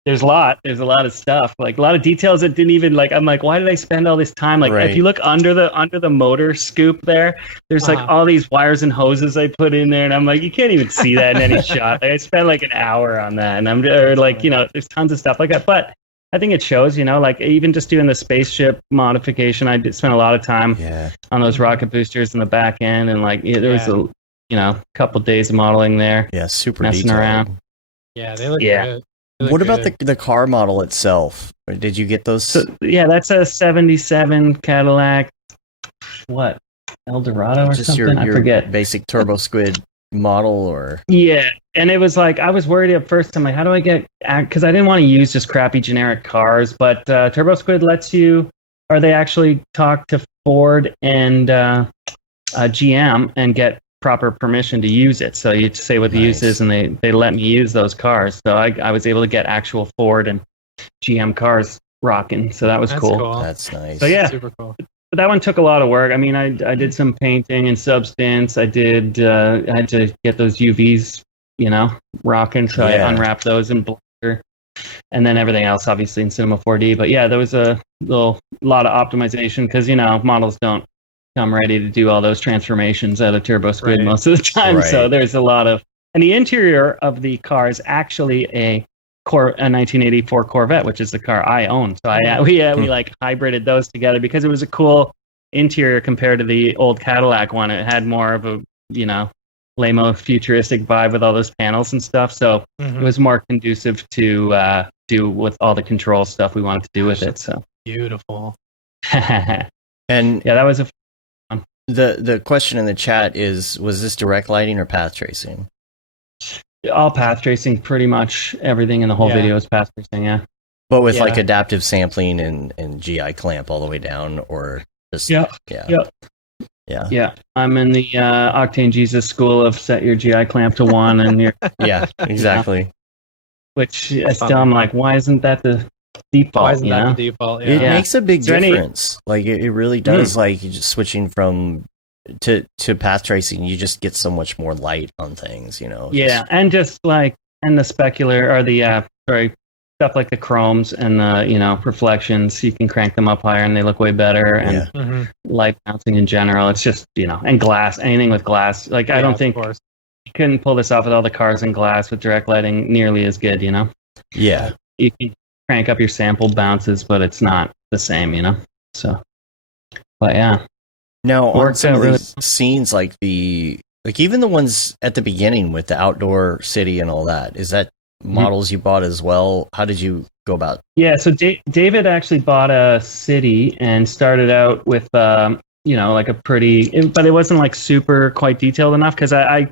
There's a lot of stuff, like a lot of details that didn't even like. I'm like, why did I spend all this time? Like, if you look under the motor scoop there's like all these wires and hoses I put in there, and I'm like, you can't even see that in any shot. Like, I spent like an hour on that, and there's tons of stuff like that. But I think it shows, like even just doing the spaceship modification, I did spend a lot of time on those rocket boosters in the back end, and like there was a couple days of modeling there. Yeah, super messing detailed. around. Yeah, they look good. What about the car model itself? Did you get those? So, that's a 77 Cadillac. What? Eldorado or just something? I forget. Basic Turbo Squid model, or? Yeah, and it was like, I was worried at first. I'm like, how do I get... Because I didn't want to use just crappy generic cars, but Turbo Squid lets you... Or they actually talk to Ford and GM and get proper permission to use it. So you say what the use is, and they let me use those cars. So I was able to get actual Ford and GM cars rocking. So that was cool. That's nice. So super cool. But that one took a lot of work. I mean, I did some painting and substance. I had to get those UVs, rocking. So I unwrapped those in Blender. and then everything else obviously in Cinema 4D. But yeah, there was a lot of optimization because models don't come ready to do all those transformations out of turbo squid most of the time. Right. So there's a lot of, and the interior of the car is actually a 1984 Corvette, which is the car I own. So we like hybrided those together because it was a cool interior compared to the old Cadillac one. It had more of a lame-o futuristic vibe with all those panels and stuff. So it was more conducive to do with all the control stuff we wanted to do with it. So beautiful. And yeah, that was the question in the chat is, was this direct lighting or path tracing? all path tracing. Pretty much everything in the whole video is path tracing. Yeah, but with like adaptive sampling and GI clamp all the way down, or just yeah. I'm in the Octane Jesus school of set your GI clamp to 1 and you're yeah, exactly. Which I'm like, why isn't that the default? Why isn't that the default? It makes a big difference. Like it really does. Like just switching from to path tracing, you just get so much more light on things, Yeah, and just like the specular or the stuff like the chromes and the reflections, you can crank them up higher and they look way better. And light bouncing in general, it's just and glass, anything with glass. Like I don't think you couldn't pull this off with all the cars in glass with direct lighting nearly as good. Yeah, you can crank up your sample bounces, but it's not the same. So, but yeah. Now, on some of these scenes, like even the ones at the beginning with the outdoor city and all that, is that models you bought as well? How did you go about? Yeah, so David actually bought a city and started out with like a pretty, but it wasn't like super quite detailed enough because I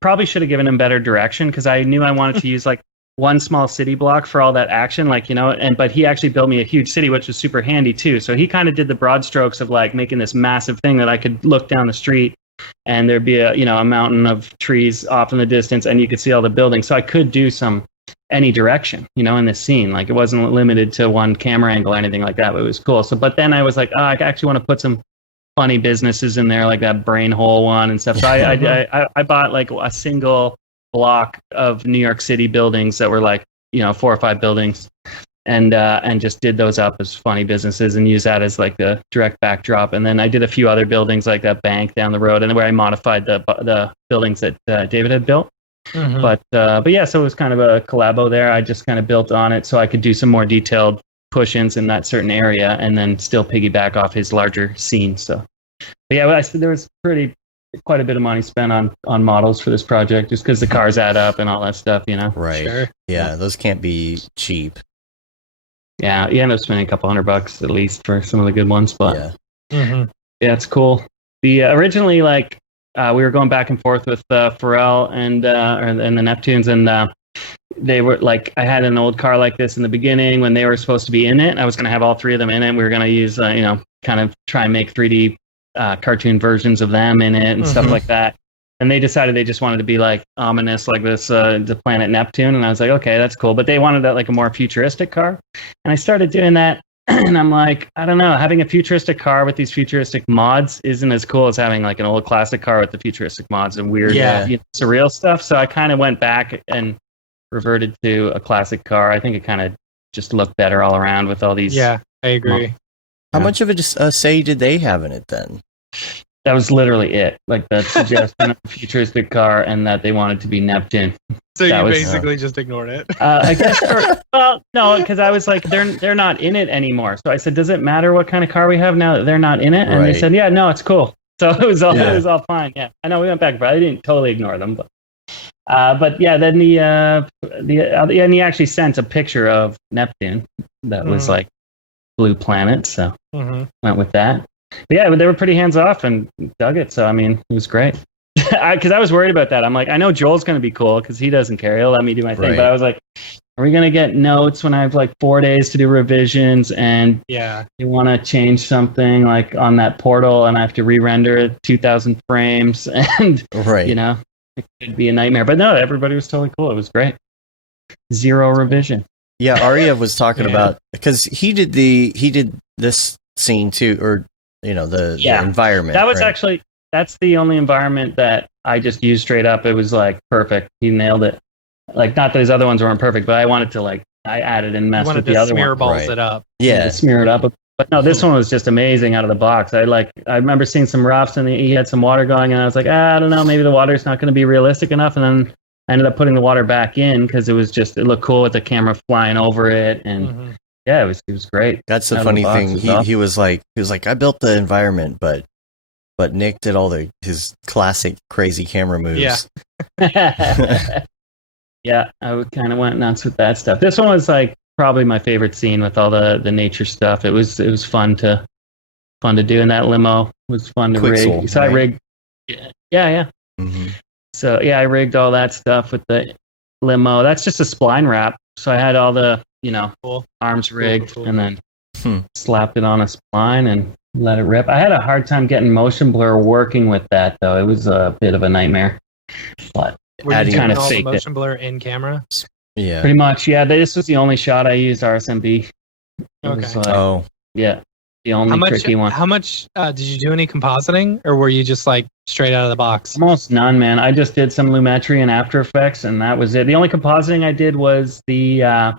probably should have given him better direction because I knew I wanted to use like one small city block for all that action, but he actually built me a huge city, which was super handy too. So he kind of did the broad strokes of like making this massive thing that I could look down the street and there'd be a mountain of trees off in the distance and you could see all the buildings. So I could do any direction, in this scene. Like it wasn't limited to one camera angle or anything like that, but it was cool. So, but then I was like, I actually want to put some funny businesses in there, like that brain hole one and stuff. So I bought like a single block of New York City buildings that were like 4 or 5 buildings, and just did those up as funny businesses and use that as like the direct backdrop. And then I did a few other buildings like that bank down the road, and where I modified the buildings that David had built. But yeah, so it was kind of a collabo there. I just kind of built on it so I could do some more detailed push-ins in that certain area and then still piggyback off his larger scene. So, but yeah, there was quite a bit of money spent on models for this project just because the cars add up and all that stuff, Right. Sure. Yeah, those can't be cheap. Yeah, you end up spending a couple $100 at least for some of the good ones, but yeah, it's cool. The originally we were going back and forth with Pharrell and the Neptunes, and they were like, I had an old car like this in the beginning when they were supposed to be in it. I was going to have all 3 of them in it. We were going to use kind of try and make 3D cartoon versions of them in it and stuff like that. And they decided they just wanted to be like ominous, like this, the planet Neptune. And I was like, okay, that's cool. But they wanted like a more futuristic car. And I started doing that. And I'm like, I don't know, having a futuristic car with these futuristic mods isn't as cool as having like an old classic car with the futuristic mods and weird, surreal stuff. So I kind of went back and reverted to a classic car. I think it kind of just looked better all around with all these. Yeah, I agree. Mods. How much of a say did they have in it then? That was literally it. Like the suggestion of a futuristic car and that they wanted to be Neptune. So you basically just ignored it. I guess. No, because I was like, they're not in it anymore. So I said, does it matter what kind of car we have now that they're not in it? And they said, yeah, no, it's cool. So it was all fine. Yeah, I know we went back, but I didn't totally ignore them. But yeah, then and he actually sent a picture of Neptune that was like blue planet. So went with that. But yeah, they were pretty hands off and dug it. So I mean, it was great. Because I was worried about that. I'm like, I know Joel's going to be cool because he doesn't care. He'll let me do my thing. But I was like, are we going to get notes when I have like 4 days to do revisions and you want to change something like on that portal and I have to re-render 2,000 frames and it could be a nightmare. But no, everybody was totally cool. It was great. 0 revision. Yeah, Ariev was talking about because he did this scene too, or the environment. That was actually. That's the only environment that I just used straight up. It was like perfect. He nailed it. Like, not that his other ones weren't perfect, but I wanted to I added and You messed with wanted the to other one. Smearballs Right. it up. Yeah. To smear it up. But no, this one was just amazing out of the box. I remember seeing some roughs and he had some water going, and I was like, I don't know, maybe the water's not going to be realistic enough. And then I ended up putting the water back in because it looked cool with the camera flying over it, and yeah, it was great. That's the Out of funny the box thing. was He awesome. was like I built the environment, but Nick did all his classic crazy camera moves. Yeah. Yeah, I kind of went nuts with that stuff. This one was like probably my favorite scene with all the nature stuff. It was fun to do, and that limo was fun to Quixel, rig. So right? I rigged. Yeah. Mm-hmm. So yeah, I rigged all that stuff with the limo. That's just a spline wrap. So I had all the Cool. arms rigged, Cool. and then slapped it on a spline and let it rip. I had a hard time getting motion blur working with that though. It was a bit of a nightmare, but Were Adding you doing kinda all the faked it. motion blur in camera? Yeah. pretty much, yeah. This was the only shot I used RSMB. It was Okay. Oh, yeah, the only tricky one. How much did you do any compositing, or were you just like straight out of the box? Almost none, man. I just did some Lumetri and After Effects, and that was it. The only compositing I did was the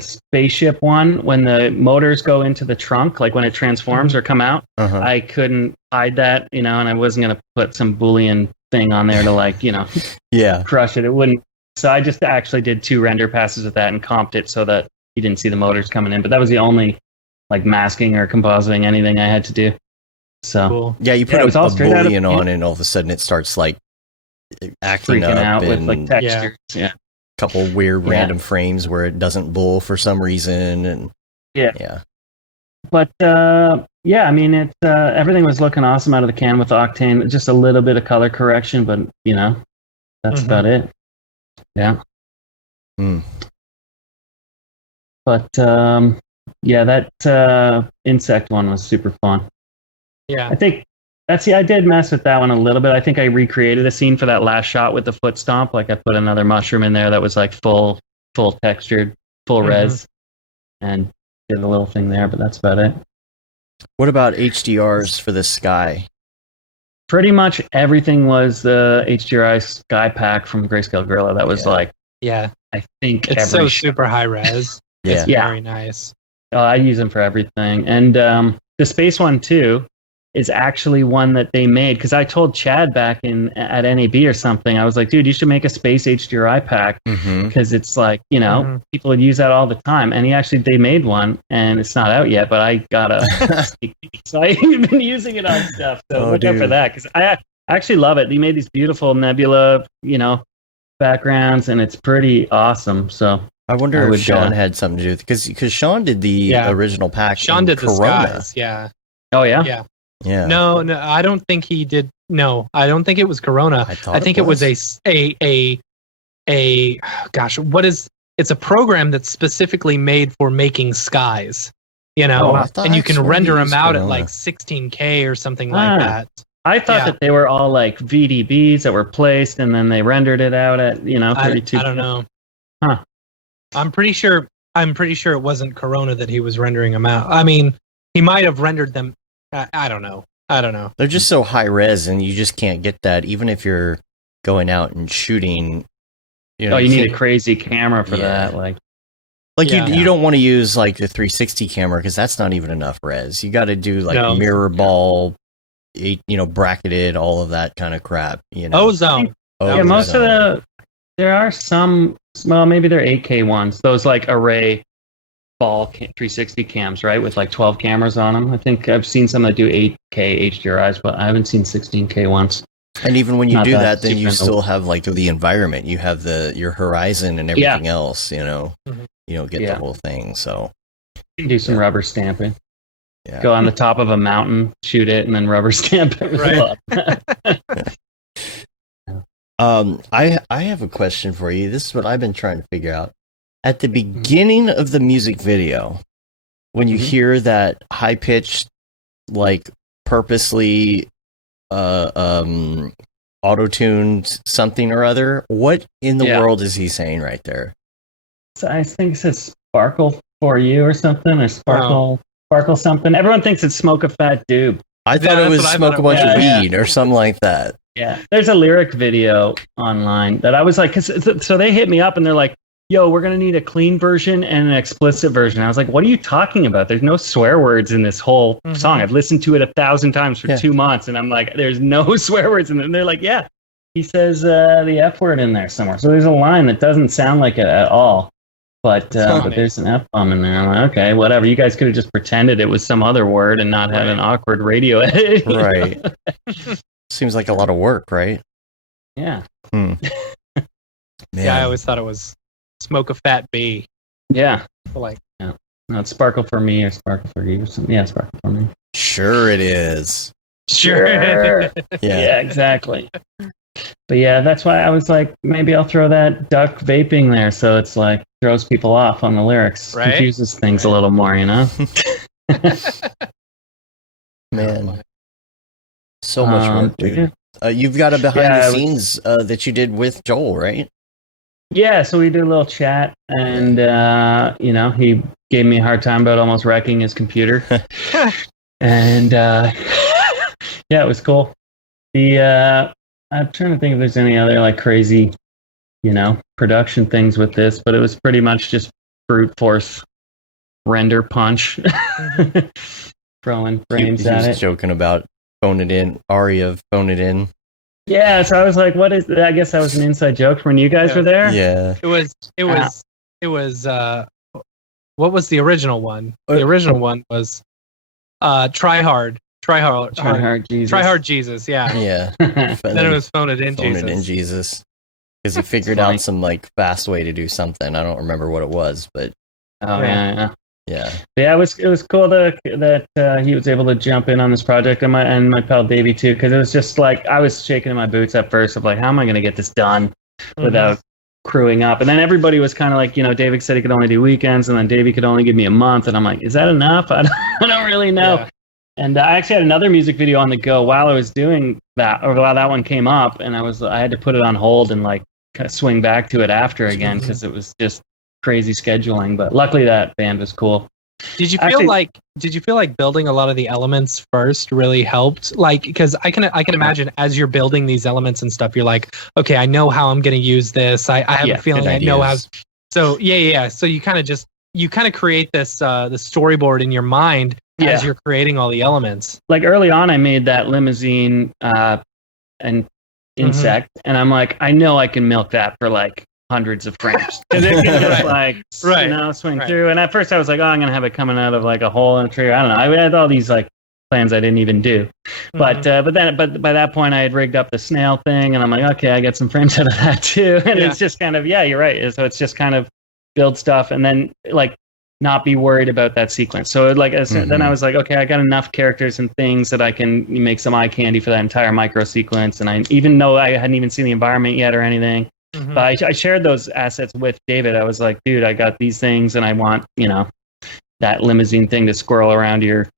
spaceship one when the motors go into the trunk, like when it transforms or come out. uh-huh. I couldn't hide that, and I wasn't gonna put some Boolean thing on there to Yeah. crush it. It wouldn't. So I just actually did 2 render passes with that and comped it so that you didn't see the motors coming in. But that was the only like masking or compositing anything I had to do. So Cool. Yeah, you Yeah, put it was a all straight out of- Boolean on, and all of a sudden it starts like acting freaking up out with and like textures. Yeah. couple weird Yeah. random frames where it doesn't bull for some reason, and Yeah. But yeah, I mean, it everything was looking awesome out of the can with Octane. Just a little bit of color correction, but that's Mhm. about it. Yeah. Mm. But yeah, that insect one was super fun. Yeah. I think I did mess with that one a little bit. I think I recreated a scene for that last shot with the foot stomp. Like I put another mushroom in there that was like full textured, full Mhm. res, and did a little thing there. But that's about it. What about HDRs for the sky? Pretty much everything was the HDRI Sky Pack from Grayscale Gorilla. That was Yeah. like, Yeah. I think It's every so super high res. Yeah. It's Yeah. very nice. I use them for everything. And the space one too is actually one that they made because I told Chad back at NAB or something. I was like, dude, you should make a space HDRI pack Mm-hmm. because it's like Mhm. people would use that all the time. And they made one, and it's not out yet, but I got a sneak peek. So I've been using it on stuff. So Oh, look out for dude. that because I actually love it. They made these beautiful nebula, backgrounds, and it's pretty awesome. So I wonder I if would, Sean had something to do with it, because Sean did the Yeah. original pack. Sean in did the Corona. skies. Yeah. oh yeah, Yeah. Yeah. No, I don't think he did. No, I don't think it was Corona. thought I think it was a gosh, it's a program that's specifically made for making skies, Oh, I thought and you I can swear render he them used out at Corona. like 16K or something like that. I thought Yeah. that they were all like VDBs that were placed, and then they rendered it out at 32. I don't know. Huh. I'm pretty sure it wasn't Corona that he was rendering them out. I mean, he might have rendered them. I don't know. They're just so high res, and you just can't get that, even if you're going out and shooting. You need a can't- crazy camera for Yeah. that. Like, Yeah. you don't want to use like the 360 camera because that's not even enough res. You got to do like No. mirror ball, bracketed, all of that kind of crap. Ozone. yeah, most of there are some. Well, maybe they're 8K ones. Those like array ball 360 cams, right, with like 12 cameras on them. I think I've seen some that do 8K HDRIs, but I haven't seen 16K ones. And even when you Not do that that, then you super still have like the environment. You have your horizon and Yeah. everything else. Mhm. You don't get the Yeah. whole thing. So You can do some rubber stamping. yeah. Go on the top of a mountain, shoot it, and then rubber stamp it. Right. I have a question for you. This is what I've been trying to figure out. At the beginning of the music video, when you Mhm. hear that high pitched, like purposely auto-tuned something or other, what in the Yeah. world is he saying right there? So I think it says sparkle for you or something, or sparkle something. Everyone thinks it's smoke a fat doob. I Yeah, thought it that's was what I smoke thought a it bunch was. of Yeah, weed or something like that. Yeah, there's a lyric video online that I was like, so they hit me up and they're like, yo, we're going to need a clean version and an explicit version. I was like, what are you talking about? There's no swear words in this whole song. I've listened to it 1,000 times for 2 months, and I'm like, there's no swear words in it. And they're like, yeah, he says the F word in there somewhere. So there's a line that doesn't sound like it at all. But there's an F-bomb in there. I'm like, okay, whatever. You guys could have just pretended it was some other word and not had an awkward radio edit. Right. Seems like a lot of work, right? Yeah. Yeah, I always thought it was Smoke a Fat Bee. Yeah. Like, no, it's Sparkle for Me or Sparkle for You or something. Yeah, Sparkle for Me. Sure it is. Sure. Yeah, exactly. But yeah, that's why I was like, maybe I'll throw that duck vaping there, so it's like throws people off on the lyrics, confuses things a little more, you know. Man, so much work, dude. You've got a behind the scenes that you did with Joel, right? Yeah, so we did a little chat, and he gave me a hard time about almost wrecking his computer, and yeah, it was cool. I'm trying to think if there's any other like crazy, production things with this, but it was pretty much just brute force render punch, throwing frames at it. He was joking about phone it in, Aria phone it in. Yeah, so I was like, what is that? I guess that was an inside joke when you guys were there. Yeah. It was what was the original one? The original one was Try Hard Jesus, yeah. Yeah. Then it was Phone It In Jesus. Because he figured out some like fast way to do something. I don't remember what it was, but yeah. Yeah. But yeah, it was cool that he was able to jump in on this project, and my pal Davey too, because it was just like I was shaking in my boots at first of like, how am I going to get this done without crewing up? And then everybody was kind of like, David said he could only do weekends, and then Davey could only give me a month, and I'm like, is that enough? I don't really know. Yeah. And I actually had another music video on the go while I was doing that, or while that one came up, and I had to put it on hold and like swing back to it after again because it was just crazy scheduling. But luckily that band was cool. Did you feel like building a lot of the elements first really helped? Like, because I can imagine as you're building these elements and stuff, you're like, okay, I know how I'm going to use this. I have a feeling I know how. So yeah. So you kind of create this the storyboard in your mind as you're creating all the elements. Like early on, I made that limousine and insect, and I'm like, I know I can milk that for like hundreds of frames. Because it can just swing through. And at first I was like, I'm going to have it coming out of like a hole in a tree. I don't know. I had all these like plans I didn't even do. But by that point I had rigged up the snail thing, and I'm like, okay, I get some frames out of that too. And it's just kind of, you're right. So it's just kind of build stuff and then like not be worried about that sequence. So like then I was like, okay, I got enough characters and things that I can make some eye candy for that entire micro sequence. And even though I hadn't even seen the environment yet or anything, but I shared those assets with David. I was like, dude, I got these things and I want, that limousine thing to swirl around your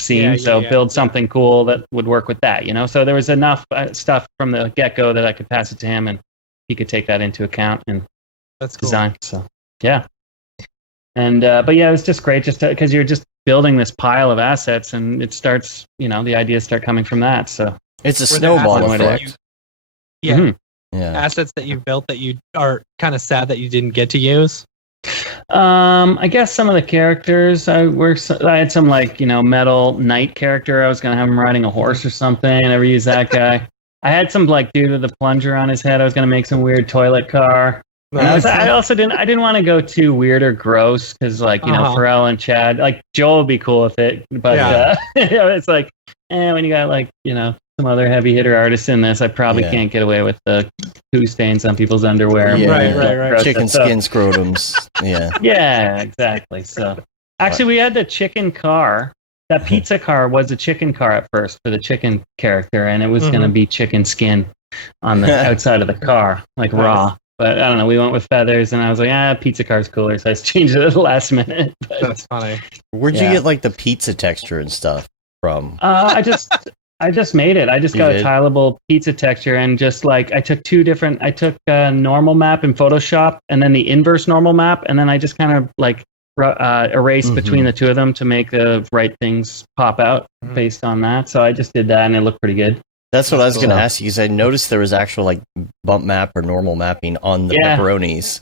scene. Build something cool that would work with that, So there was enough stuff from the get-go that I could pass it to him and he could take that into account and design. So, yeah. And, but yeah, it was just great because you're just building this pile of assets and it starts, the ideas start coming from that. So it's a snowball effect. Yeah. Assets that you've built that you are kind of sad that you didn't get to use? I guess some of the characters I had some like, metal knight character. I was going to have him riding a horse or something. I never used that guy. I had some like dude with a plunger on his head. I was going to make some weird toilet car. I also didn't want to go too weird or gross because like, Pharrell and Chad, like Joel would be cool with it. But it's like, when you got like, some other heavy hitter artists in this, I probably can't get away with the poo stains on people's underwear. Right. Chicken skin scrotums. Yeah, exactly. So actually we had the chicken car. That pizza car was a chicken car at first for the chicken character, and it was going to be chicken skin on the outside of the car, like raw. But I don't know, we went with feathers, and I was like, pizza car's cooler, so I just changed it at the last minute. But, that's funny. Where'd you get like the pizza texture and stuff from? I just made it. I just got a tileable pizza texture, and just like I took a normal map in Photoshop, and then the inverse normal map, and then I just kind of like erased between the two of them to make the right things pop out based on that. So I just did that, and it looked pretty good. That's what I was going to ask you, because I noticed there was actual like bump map or normal mapping on the pepperonis.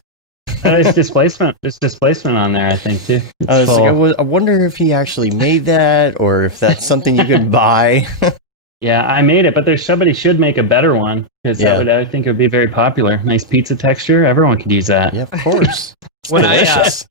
There's displacement. There's displacement on there, I think, too. I was like, I wonder if he actually made that, or if that's something you could buy. Yeah, I made it, but somebody should make a better one, because I think it would be very popular. Nice pizza texture. Everyone could use that. Yeah, of course. It's when delicious.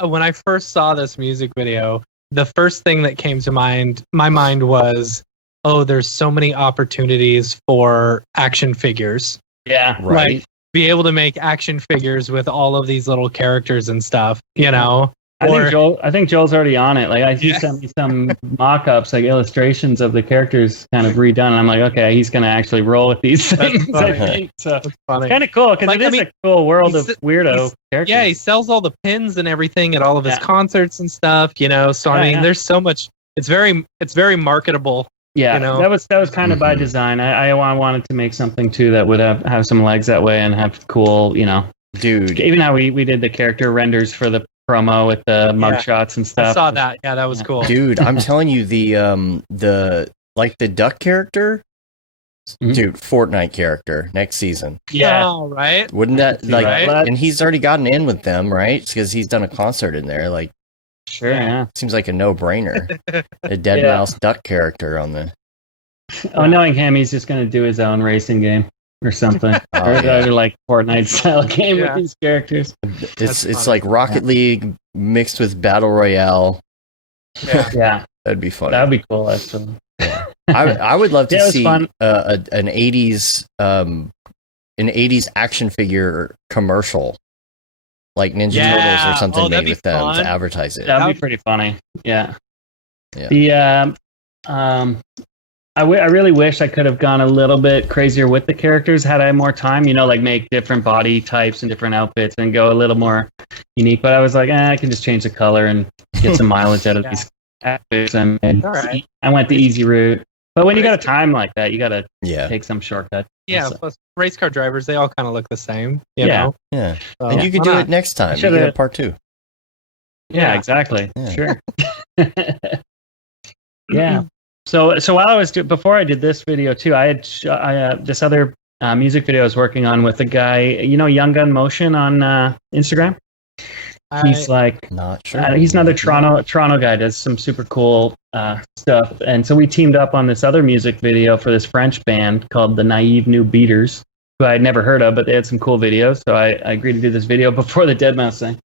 When I first saw this music video, the first thing that came to my mind was, oh, there's so many opportunities for action figures. Yeah, right. Like, be able to make action figures with all of these little characters and stuff, you know? I think Joel's already on it. Like, he sent me some mock-ups, like illustrations of the characters kind of redone. And I'm like, okay, he's going to actually roll with these things, I think. So it's kind of cool, because it is a cool world of weirdo characters. Yeah, he sells all the pins and everything at all of his concerts and stuff, you know? So, I mean, there's so much. It's very marketable. Yeah, you know? that was kind of by design. I wanted to make something, too, that would have some legs that way and have cool, you know. Dude. Even how we did the character renders for the promo with the mug shots and stuff. I saw that. Yeah, that was cool. Dude, I'm telling you, the duck character, dude, Fortnite character next season. Yeah, oh, right. Wouldn't that right? And he's already gotten in with them, right? Because he's done a concert in there. Like, sure, yeah. Seems like a no-brainer. A dead mouse duck character on the. Knowing him, he's just going to do his own racing game or something, or like Fortnite style game with these characters. It's like Rocket League mixed with Battle Royale. Yeah, that'd be fun. That'd be cool, actually. I would love to see an '80s action figure commercial, like Ninja Turtles or something, made with them to advertise it. That'd be pretty funny. Yeah. I really wish I could have gone a little bit crazier with the characters had I more time, you know, like make different body types and different outfits and go a little more unique. But I was like, I can just change the color and get some mileage out of these outfits. And I went the easy route. But when you got a time like that, you got to take some shortcut. Yeah, plus race car drivers, they all kind of look the same, you know? Yeah. So, and you could do it next time. You get part 2. Yeah, exactly. Yeah. Sure. Yeah. So while I was before I did this video too, I had this other music video I was working on with a guy, you know, Young Gun Motion on Instagram. He's like, not sure. He's another Toronto guy. Does some super cool stuff, and so we teamed up on this other music video for this French band called the Naive New Beaters, who I had never heard of, but they had some cool videos. So I agreed to do this video before the Deadmau5 thing.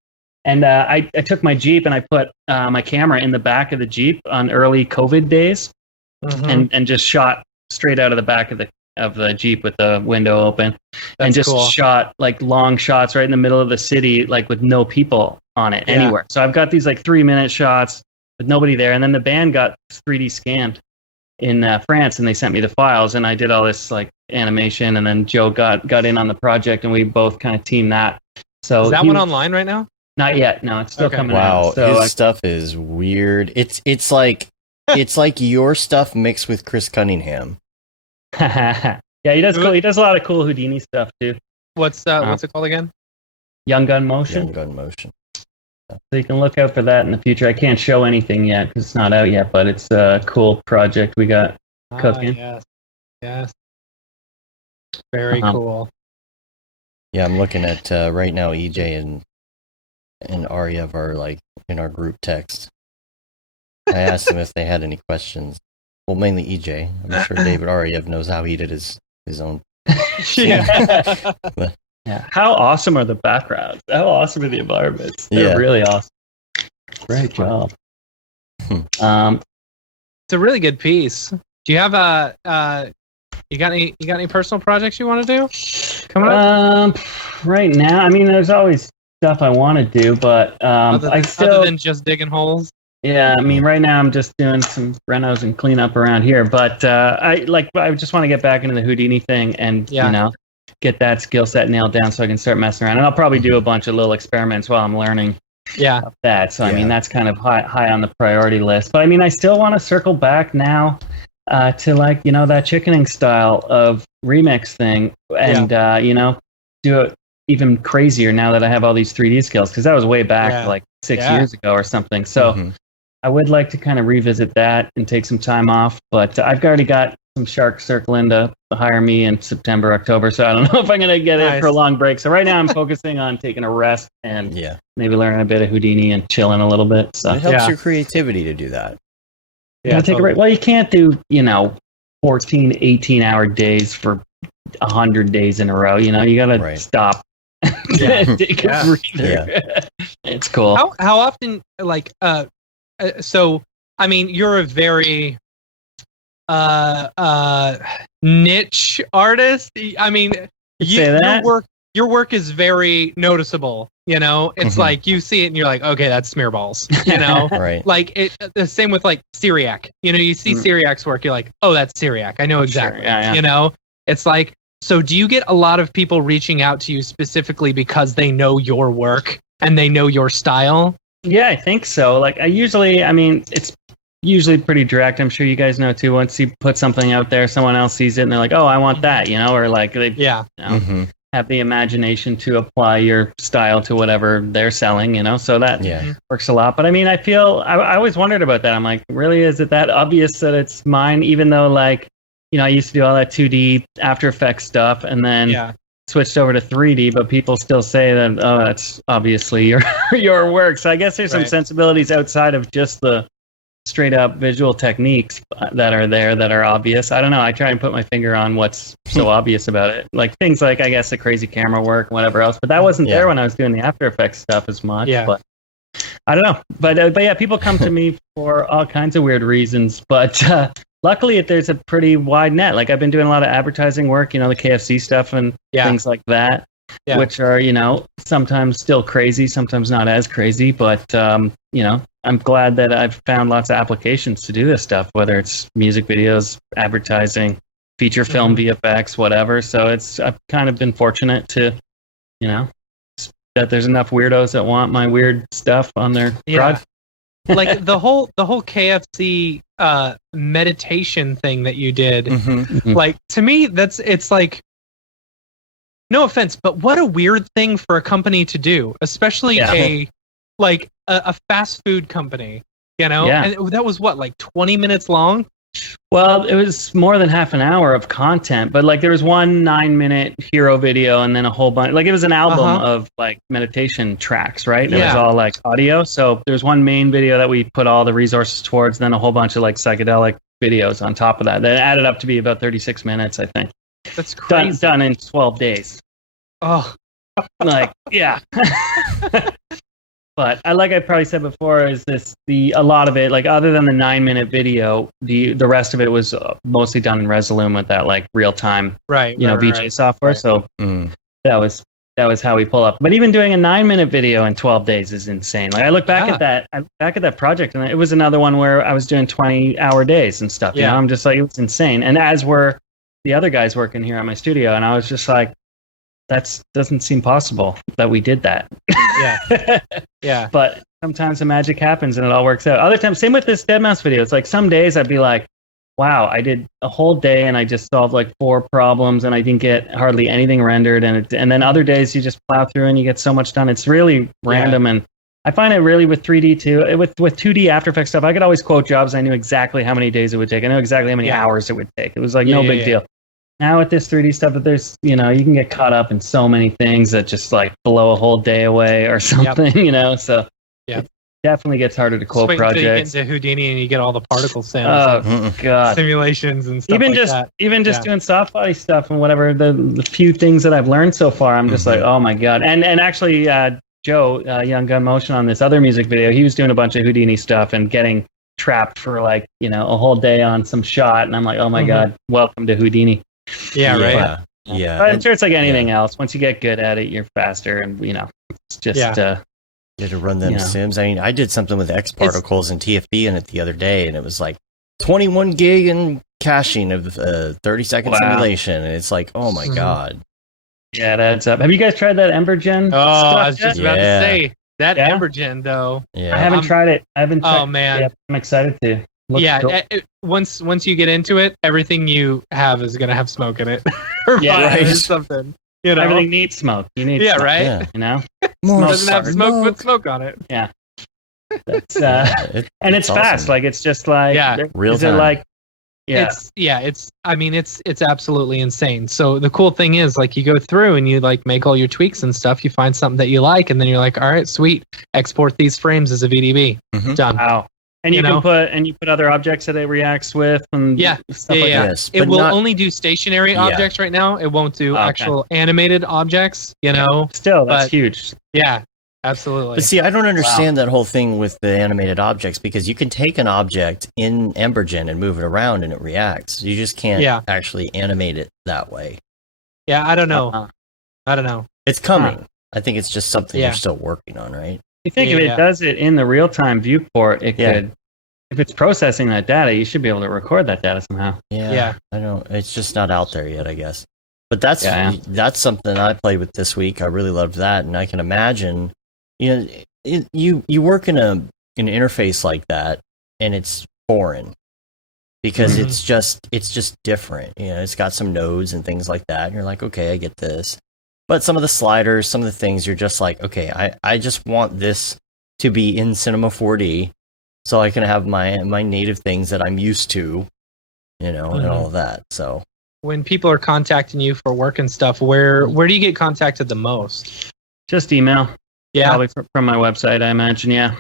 And I took my Jeep and I put my camera in the back of the Jeep on early COVID days. And just shot straight out of the back of the Jeep with the window open. And just shot like long shots right in the middle of the city, like with no people on it anywhere. So I've got these like 3-minute shots with nobody there. And then the band got 3D scanned in France and they sent me the files and I did all this like animation and then Joe got in on the project and we both kind of teamed that. So is that one online right now? Not yet. No, it's still coming out. Wow, so his stuff is weird. It's like your stuff mixed with Chris Cunningham. Yeah, he does cool. He does a lot of cool Houdini stuff too. What's it called again? Young Gun Motion. Young Gun Motion. So you can look out for that in the future. I can't show anything yet because it's not out yet, but it's a cool project we got cooking. Yes. Very cool. Yeah, I'm looking at right now. EJ and Aryev are like in our group text. I asked them if they had any questions. Well, mainly EJ. I'm sure David Aryev knows how he did his own. Yeah. How awesome are the backgrounds? How awesome are the environments? They're really awesome. Great job. It's a really good piece. Do you have you got any personal projects you want to do coming up? Right now, I mean, there's always stuff I want to do, but other than just digging holes. Yeah, I mean, right now I'm just doing some renos and cleanup around here, but I just want to get back into the Houdini thing and you know, get that skill set nailed down so I can start messing around. And I'll probably do a bunch of little experiments while I'm learning that. So I mean, that's kind of high on the priority list. But I mean, I still want to circle back now to like, you know, that chickening style of remix thing and you know, do it even crazier now that I have all these 3D skills, because that was way back like 6 years ago or something. So I would like to kind of revisit that and take some time off, but I've already got some sharks circling to hire me in September, October. So I don't know if I'm going to get it for a long break. So right now I'm focusing on taking a rest and maybe learning a bit of Houdini and chilling a a So it helps your creativity to do that. Yeah, take a break. Well, you can't do 14, 18-hour days for 100 days in a row. You got to stop. Take a breather. It's cool. How often so I mean you're a very niche artist. I mean your work is very noticeable. It's like you see it and you're like, okay, that's Smearballs. Right. Like the same with like Syriac. You see Syriac's work, you're like, oh, that's Syriac. I know exactly. Sure. It's like, so do you get a lot of people reaching out to you specifically because they know your work and they know your style? Yeah, I think so. Like it's usually pretty direct. I'm sure you guys know too. Once you put something out there, someone else sees it and they're like, oh, I want that, or like they have the imagination to apply your style to whatever they're selling, so that works a lot. But I mean, I always wondered about that. I'm like, really, is it that obvious that it's mine? Even though like, I used to do all that 2D After Effects stuff and then switched over to 3D, but people still say that, oh, that's obviously your work. So I guess there's some sensibilities outside of just the straight up visual techniques that are there that are obvious. I don't know. I try and put my finger on what's so obvious about it. Like things like, I guess, the crazy camera work and whatever else, but that wasn't there when I was doing the After Effects stuff as much. Yeah. But I don't know. But yeah, people come to me for all kinds of weird reasons, but luckily there's a pretty wide net. Like I've been doing a lot of advertising work, the KFC stuff and things like that, which are, sometimes still crazy, sometimes not as crazy, but, I'm glad that I've found lots of applications to do this stuff, whether it's music videos, advertising, feature film, VFX, whatever. So I've kind of been fortunate to, that there's enough weirdos that want my weird stuff on their project. Like the whole KFC meditation thing that you did, like to me, it's like, no offense, but what a weird thing for a company to do, especially a fast food company, and that was what, like 20 minutes long? Well, it was more than half an hour of content, but like there was one 9-minute hero video and then a whole bunch, like it was an album of like meditation tracks, right? And it was all like audio. So there's one main video that we put all the resources towards, then a whole bunch of like psychedelic videos on top of that. That added up to be about 36 minutes, I think. That's crazy. Done in 12 days. Oh, like, yeah. But like I probably said before, is a lot of it, like other than the 9-minute video, the rest of it was mostly done in Resolume with that like real time, VJ software. So that was how we pull up. But even doing a 9-minute video in 12 days is insane. Like I look back at that project, and it was another one where I was doing 20-hour days and stuff. I'm just like, it was insane. And as were the other guys working here at my studio, and I was just like, that doesn't seem possible that we did that. Yeah. But sometimes the magic happens and it all works out. Other times, same with this deadmau5 video. It's like some days I'd be like, wow, I did a whole day and I just solved like 4 problems and I didn't get hardly anything rendered. And then other days you just plow through and you get so much done. It's really random. And I find it really with 3D too. With 2D After Effects stuff, I could always quote jobs. I knew exactly how many days it would take. I knew exactly how many hours it would take. It was like no big deal. Now with this 3D stuff, there's, you can get caught up in so many things that just like blow a whole day away or something, so it definitely gets harder to quote projects. Until you get into Houdini and you get all the particle sounds, God, simulations and stuff even just doing soft body stuff and whatever, the few things that I've learned so far, I'm just like, oh my God. And actually, Joe, Young Gun Motion, on this other music video, he was doing a bunch of Houdini stuff and getting trapped for like, a whole day on some shot. And I'm like, oh my God, welcome to Houdini. Yeah, right. Yeah. But I'm sure it's like anything else. Once you get good at it, you're faster, and it's just you had to run them sims. I mean, I did something with X particles and TFD in it the other day, and it was like 21 gig and caching of 30-second simulation, and it's like, oh my God. Yeah, it adds up. Have you guys tried that EmberGen? I was just about to say that EmberGen though. Yeah, I haven't tried it. I haven't. Oh man, I'm excited to. Once you get into it, everything you have is gonna have smoke in it. Or something. Everything needs smoke. You need smoke, right? Yeah. More doesn't have smoke, put smoke on it. Yeah. That's and it's fast. Like it's just like real time. Like It's absolutely insane. So the cool thing is, like, you go through and you like make all your tweaks and stuff. You find something that you like, and then you're like, all right, sweet, export these frames as a VDB. Done. Wow. And you put other objects that it reacts with, and stuff like that. Yes, it will only do stationary objects right now. It won't do actual animated objects. Still, that's huge. Yeah, absolutely. But see, I don't understand that whole thing with the animated objects, because you can take an object in Embergen and move it around and it reacts. You just can't actually animate it that way. Yeah, I don't know. I don't know. It's coming. I think it's just something they're still working on, right? You think if it does it in the real-time viewport, it could. If it's processing that data, you should be able to record that data somehow. Yeah. I don't. It's just not out there yet, I guess. But that's something I played with this week. I really loved that, and I can imagine. You work in an interface like that, and it's foreign because it's just different. It's got some nodes and things like that, and you're like, okay, I get this. But some of the sliders, some of the things, you're just like, okay, I just want this to be in Cinema 4D, so I can have my native things that I'm used to, and all of that. So when people are contacting you for work and stuff, where do you get contacted the most? Just email. Yeah, probably from my website, I imagine. Yeah.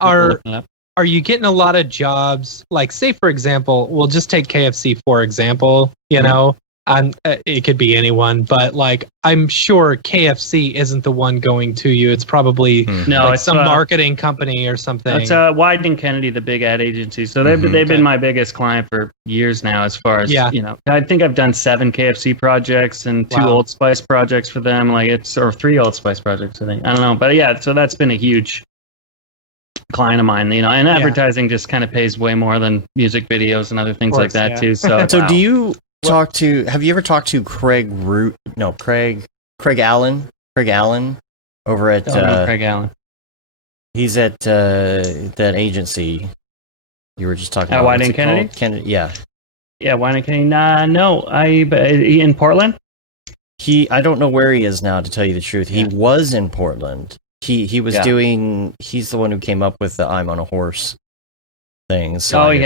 Are you getting a lot of jobs? Like, say for example, we'll just take KFC for example. And it could be anyone, but like I'm sure KFC isn't the one going to you. It's probably it's some marketing company or something. It's Wieden & Kennedy, the big ad agency. So they've been my biggest client for years now. As far as I think I've done 7 KFC projects and 2 Old Spice projects for them. Or 3 Old Spice projects, I think. I don't know, but so that's been a huge client of mine. And advertising just kind of pays way more than music videos and other things like that too. So do you? Have you ever talked to Craig Allen over at Craig Allen? He's at that agency you were just talking about. Wieden & Kennedy? Yeah, Wieden & Kennedy. No, in Portland? I don't know where he is now, to tell you the truth. He was in Portland. He was doing, he's the one who came up with the I'm on a Horse thing. So if you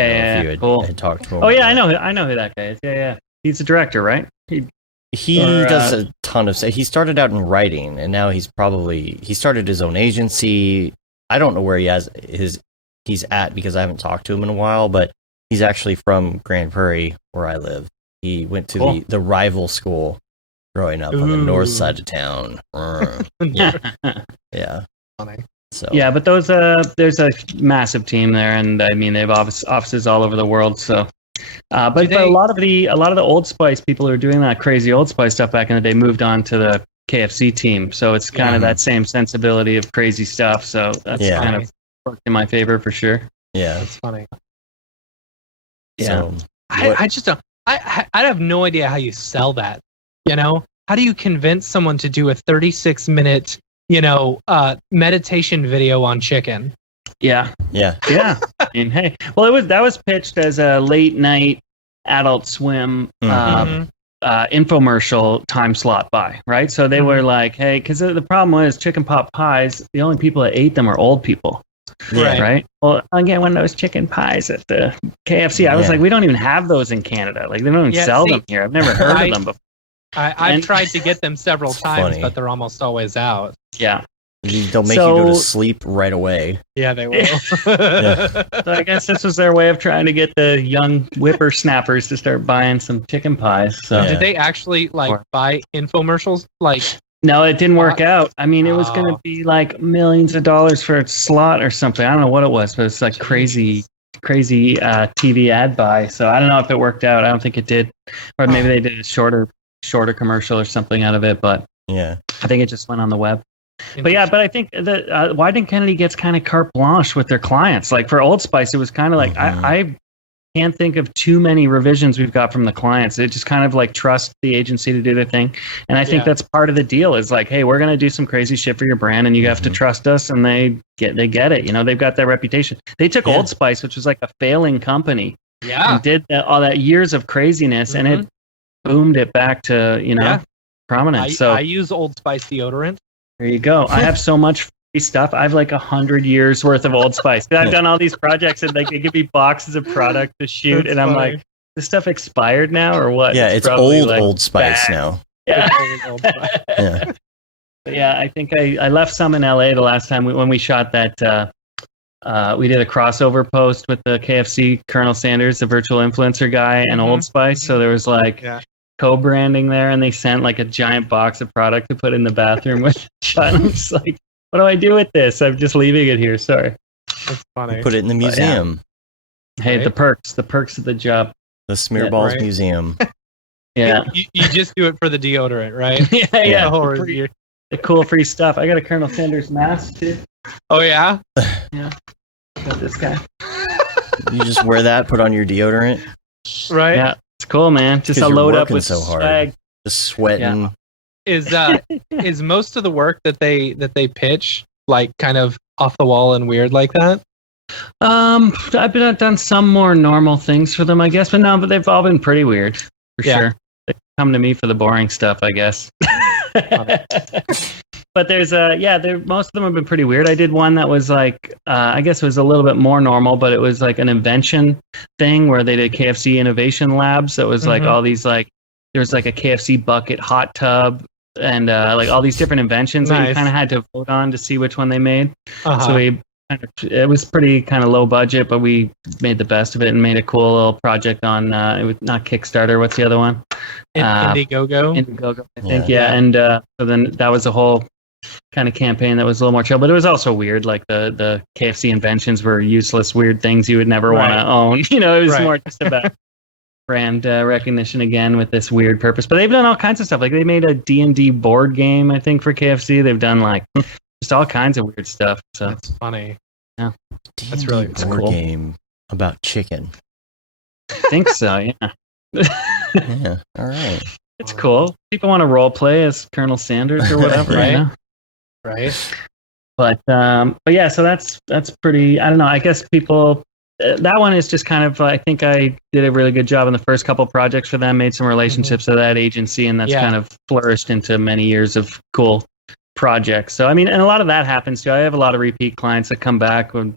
had talked to him. I know who that guy is. Yeah. He's a director, right? He does a ton of stuff. He started out in writing, and now he started his own agency. I don't know where he's at because I haven't talked to him in a while, but he's actually from Grand Prairie, where I live. He went to the rival school growing up on the north side of town. Yeah. Funny. So. Yeah, but there's a massive team there, and I mean they have offices all over the world. So, but a lot of the Old Spice people who are doing that crazy Old Spice stuff back in the day moved on to the KFC team. So it's kind of that same sensibility of crazy stuff. So that's kind of worked in my favor for sure. Yeah, that's funny. Yeah, so, I just don't. I have no idea how you sell that. How do you convince someone to do a 36-minute meditation video on chicken? Yeah. I mean, hey, well, that was pitched as a late night Adult Swim infomercial time slot buy, right? So they were like, hey, because the problem was chicken pot pies. The only people that ate them are old people, right? Well, I'll get one of those chicken pies at the KFC. I was like, we don't even have those in Canada. Like, they don't even sell them here. I've never heard of them before. I've tried to get them several times, but they're almost always out. Yeah. They'll make you go to sleep right away. Yeah, they will. So I guess this was their way of trying to get the young whippersnappers to start buying some chicken pies. So did they actually buy infomercials? No, it didn't work out. I mean, it was going to be like millions of dollars for a slot or something. I don't know what it was, but it's like crazy TV ad buy. So I don't know if it worked out. I don't think it did. Or maybe they did a shorter commercial or something out of it. But I think it just went on the web. But I think that Wieden & Kennedy gets kind of carte blanche with their clients. Like for Old Spice, it was kind of like I can't think of too many revisions we've got from the clients. It just kind of like trust the agency to do their thing. And I think that's part of the deal is like, hey, we're going to do some crazy shit for your brand and you have to trust us. And they get it. They've got that reputation. They took Old Spice, which was like a failing company, and did all that years of craziness and it boomed it back to, prominence. I use Old Spice deodorant. There you go. I have so much free stuff. I have like 100 years worth of Old Spice. I've done all these projects and they give me boxes of product to shoot. That's funny. I'm like, this stuff expired now or what? Yeah, it's probably, old like, Old Spice bad. now. Yeah. Old Spice. Yeah. But yeah, I think I left some in LA the last time when we shot that. We did a crossover post with the KFC Colonel Sanders, the virtual influencer guy, and Old Spice. So there was like co-branding there, and they sent like a giant box of product to put in the bathroom with the shot. And I'm just like, what do I do with this? I'm just leaving it here. Sorry. That's funny. Put it in the museum. Hey, Right. the perks of the job. The Smearballs right. Museum. Yeah. You just do it for the deodorant, right? yeah. Or The cool free stuff. I got a Colonel Sanders mask too. oh yeah. Yeah. Got this guy. You just wear that, put on your deodorant, Right. Yeah. It's cool, man. Just 'Cause a you're load up working with so hard. swag. just sweating. Is most of the work that they pitch like kind of off the wall and weird like that? I've done some more normal things for them, I guess, but they've all been pretty weird for sure. They come to me for the boring stuff, I guess. But there's most of them have been pretty weird. I did one that was like, I guess it was a little bit more normal, but it was like an invention thing where they did KFC Innovation Labs. That was like all these like, there was like a KFC bucket hot tub and like all these different inventions that you kind of had to vote on to see which one they made. So it was pretty kind of low budget, but we made the best of it and made a cool little project on it was not Kickstarter. What's the other one? Indiegogo, I think. Yeah. And so then that was a whole kind of campaign that was a little more chill, but it was also weird. Like the KFC inventions were useless, weird things you would never want to own. You know, it was more just about brand recognition again with this weird purpose. But they've done all kinds of stuff. Like they made a D&D board game, I think, for KFC. They've done like just all kinds of weird stuff. So that's funny. Yeah, that's really board cool. Game about chicken. I think so. Yeah. Yeah. All right. It's cool. People want to role play as Colonel Sanders or whatever, right? You know? Right. But yeah, so that's pretty. I don't know. I guess people. That one is just kind of. I think I did a really good job in the first couple projects for them. Made some relationships with that agency, and that's kind of flourished into many years of cool projects. So I mean, and a lot of that happens too. I have a lot of repeat clients that come back and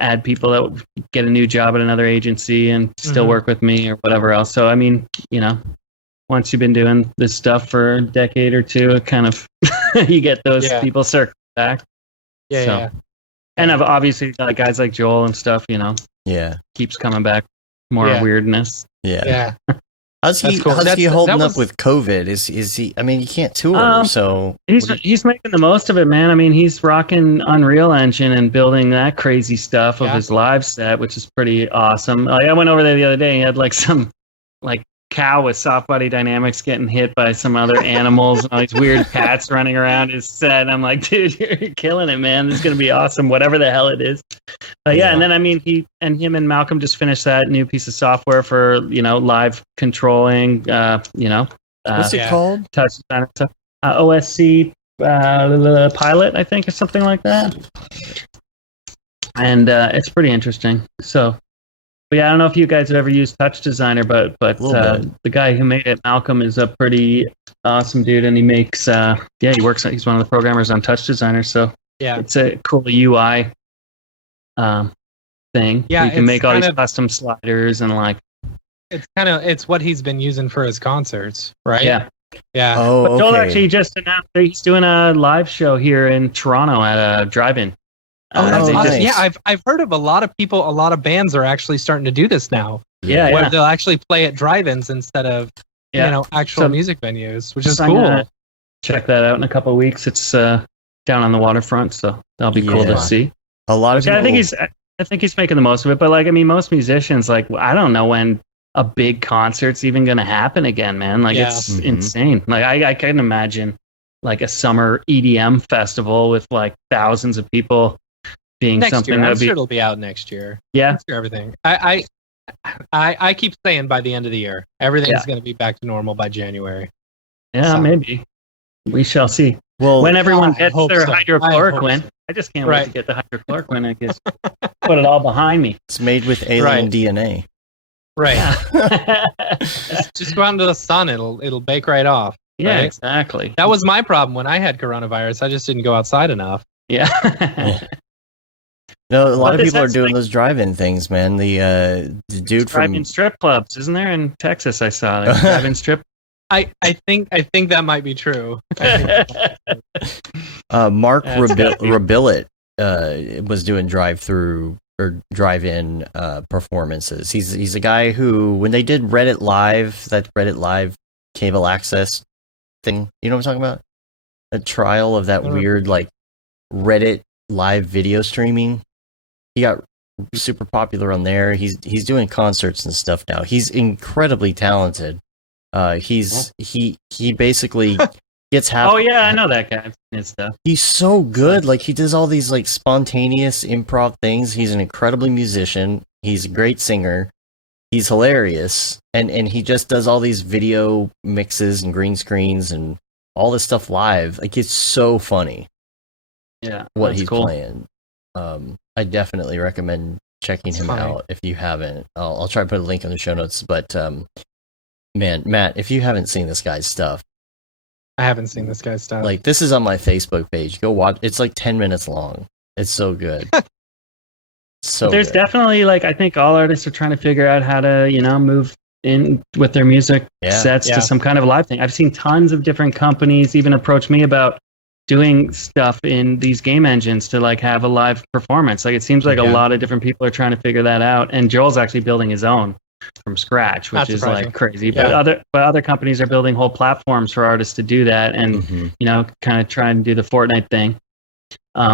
add people that get a new job at another agency and still work with me or whatever else. So I mean, you know, once you've been doing this stuff for a decade or two, it kind of you get those people circle back. Yeah. And I've obviously got guys like Joel and stuff, you know. Yeah. Keeps coming back. More weirdness. Yeah. How's he holding up with COVID? Is he? I mean, you can't tour, so he's making the most of it, man. I mean, he's rocking Unreal Engine and building that crazy stuff of his live set, which is pretty awesome. Like, I went over there the other day. And he had like some like cow with soft body dynamics getting hit by some other animals and all these weird cats running around his set. And I'm like, dude, you're killing it, man. This is gonna be awesome, whatever the hell it is. But yeah, and then I mean, him and Malcolm just finished that new piece of software for live controlling. What's it called? Touch design stuff. OSC Pilot, I think, or something like that. And it's pretty interesting. So, but yeah, I don't know if you guys have ever used Touch Designer, but the guy who made it, Malcolm, is a pretty awesome dude, and he makes he works. He's one of the programmers on Touch Designer, so it's a cool UI thing. Yeah, you can make all these custom sliders and like. It's what he's been using for his concerts, right? Yeah. Oh, but Joel actually just announced that he's doing a live show here in Toronto at a drive-in. That's awesome. Yeah, I've heard of a lot of people, a lot of bands are actually starting to do this now. Where they'll actually play at drive-ins instead of actual music venues, which is cool. Check that out in a couple of weeks. It's down on the waterfront, so that'll be cool to see. A lot of people... I think he's making the most of it, but like I mean, most musicians, like I don't know when a big concert's even going to happen again, man. Like it's insane. Like I can imagine like a summer EDM festival with like thousands of people being next something year. that I'm sure it'll be out next year. Yeah, next year, everything. I keep saying by the end of the year, everything's going to be back to normal by January. Yeah, maybe. We shall see. Well, when everyone gets their hydrochloroquine, I just can't wait to get the hydrochloroquine and just put it all behind me. It's made with alien DNA. Right. just go out into the sun. It'll bake right off. Yeah, right? exactly. That was my problem when I had coronavirus. I just didn't go outside enough. Yeah. No, a lot But of this people are has, doing like, those drive-in things, man. The dude drive-in from strip clubs, isn't there in Texas? I saw like, drive-in strip. I think that might be true. Mark That's gotta be- Rabillet was doing drive-through or drive-in performances. He's a guy who, when they did Reddit Live, that Reddit Live cable access thing, you know what I'm talking about? A trial of that weird like Reddit live video streaming. He got super popular on there. He's doing concerts and stuff now. He's incredibly talented. He basically gets half. Oh yeah, I know that guy and stuff. He's so good. Like, he does all these like spontaneous improv things. He's an incredibly musician. He's a great singer. He's hilarious, and he just does all these video mixes and green screens and all this stuff live. Like, it's so funny. Yeah, What that's he's cool. playing. I definitely recommend checking him out if you haven't. I'll try to put a link in the show notes. But man, Matt, if you haven't seen this guy's stuff, I haven't seen this guy's stuff. like, this is on my Facebook page. Go watch. It's like 10 minutes long. It's so good. So There's good. definitely, like, I think all artists are trying to figure out how to, move in with their music sets to some kind of live thing. I've seen tons of different companies even approach me about doing stuff in these game engines to like have a live performance. Like, it seems like a lot of different people are trying to figure that out. And Joel's actually building his own from scratch, which is like crazy. Yeah. But other companies are building whole platforms for artists to do that, and kind of try and do the Fortnite thing.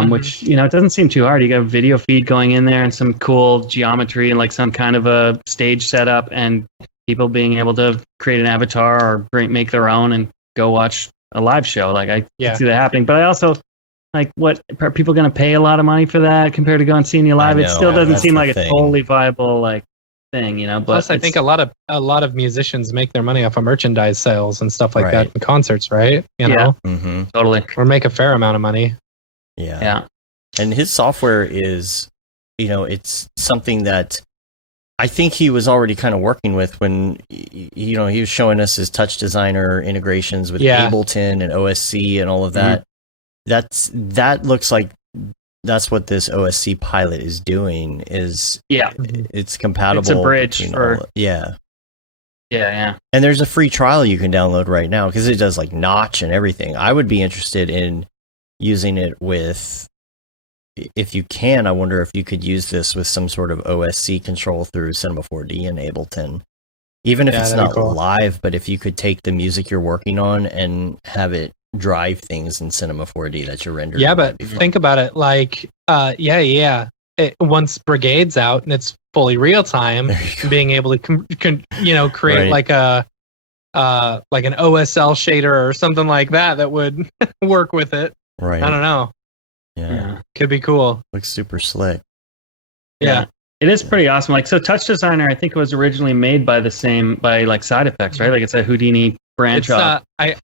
Which, it doesn't seem too hard. You got a video feed going in there and some cool geometry and like some kind of a stage setup, and people being able to create an avatar or make their own and go watch a live show. Like, I can see that happening. But I also, like, what are people going to pay a lot of money for that compared to going and seeing you live? It still doesn't seem like a totally viable like thing, But plus, I think a lot of musicians make their money off of merchandise sales and stuff like that in concerts, right? You know, totally, or make a fair amount of money. Yeah. And his software is, it's something that I think he was already kind of working with when, he was showing us his Touch Designer integrations with Ableton and OSC and all of that. That looks like that's what this OSC pilot is doing. It's compatible. It's a bridge for Yeah. And there's a free trial you can download right now because it does like Notch and everything. I would be interested in using it with, if you can, I wonder if you could use this with some sort of OSC control through Cinema 4D and Ableton. Even if it's not live, but if you could take the music you're working on and have it drive things in Cinema 4D that you're rendering. Yeah, but think about it, like, once Brigade's out and it's fully real time, being able to create like a like an OSL shader or something like that would work with it. Right. I don't know. Yeah. Could be cool. Looks super slick. Yeah. It is pretty awesome. Like, so Touch Designer, I think it was originally made by like Side Effects, right? Like, it's a Houdini branch off. I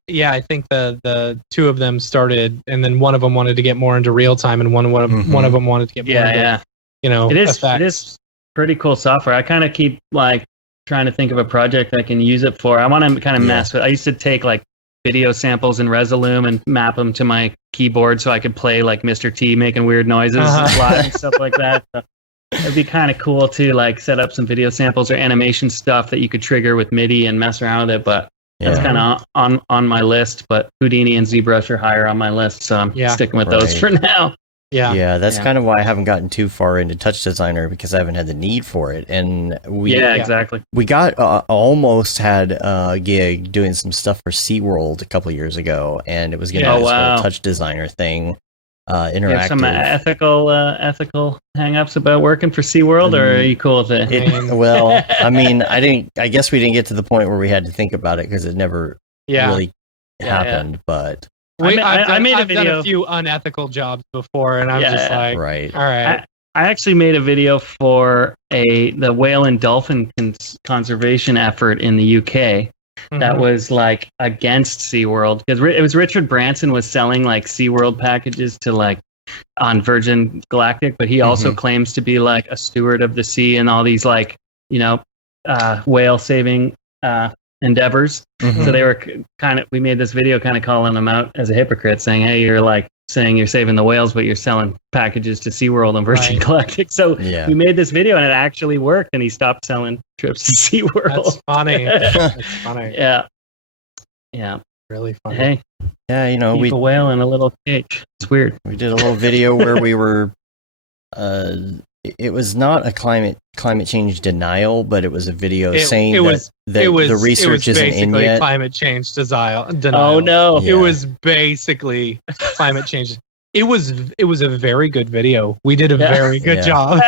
think the two of them started, and then one of them wanted to get more into real time, and one of them wanted to get more into, it is pretty cool software. I kind of keep like trying to think of a project I can use it for. I want to kind of mess with. I used to take like video samples in Resolume and map them to my keyboard so I could play like Mr. T making weird noises live and stuff like that. So it'd be kind of cool to like set up some video samples or animation stuff that you could trigger with MIDI and mess around with it. But that's kind of on my list. But Houdini and ZBrush are higher on my list, so I'm sticking with those for now. Yeah, that's kind of why I haven't gotten too far into Touch Designer, because I haven't had the need for it. And exactly. We got almost had a gig doing some stuff for SeaWorld a couple of years ago, and it was going to be this whole Touch Designer thing. Interactive. You have some ethical hang-ups about working for SeaWorld, or are you cool with it? Well, I guess we didn't get to the point where we had to think about it because it never really happened, but. I've done a few unethical jobs before, and I'm just like, all right. I actually made a video for the whale and dolphin conservation effort in the UK that was like against SeaWorld, because it was Richard Branson was selling like SeaWorld packages to like on Virgin Galactic, but he also claims to be like a steward of the sea and all these like whale saving endeavors. So they were we made this video kind of calling them out as a hypocrite, saying, hey, you're like saying you're saving the whales, but you're selling packages to SeaWorld and Virgin Galactic. So we made this video and it actually worked, and he stopped selling trips to SeaWorld. That's funny. That's funny. Yeah. Yeah. Really funny. Hey. Yeah, you know, keep a whale in a little cage. It's weird. We did a little video where we were it was not a climate change denial, but it was a video saying that the research isn't in yet. Climate change denial. Oh no! It was basically climate change. It was a very good video. We did a very good job,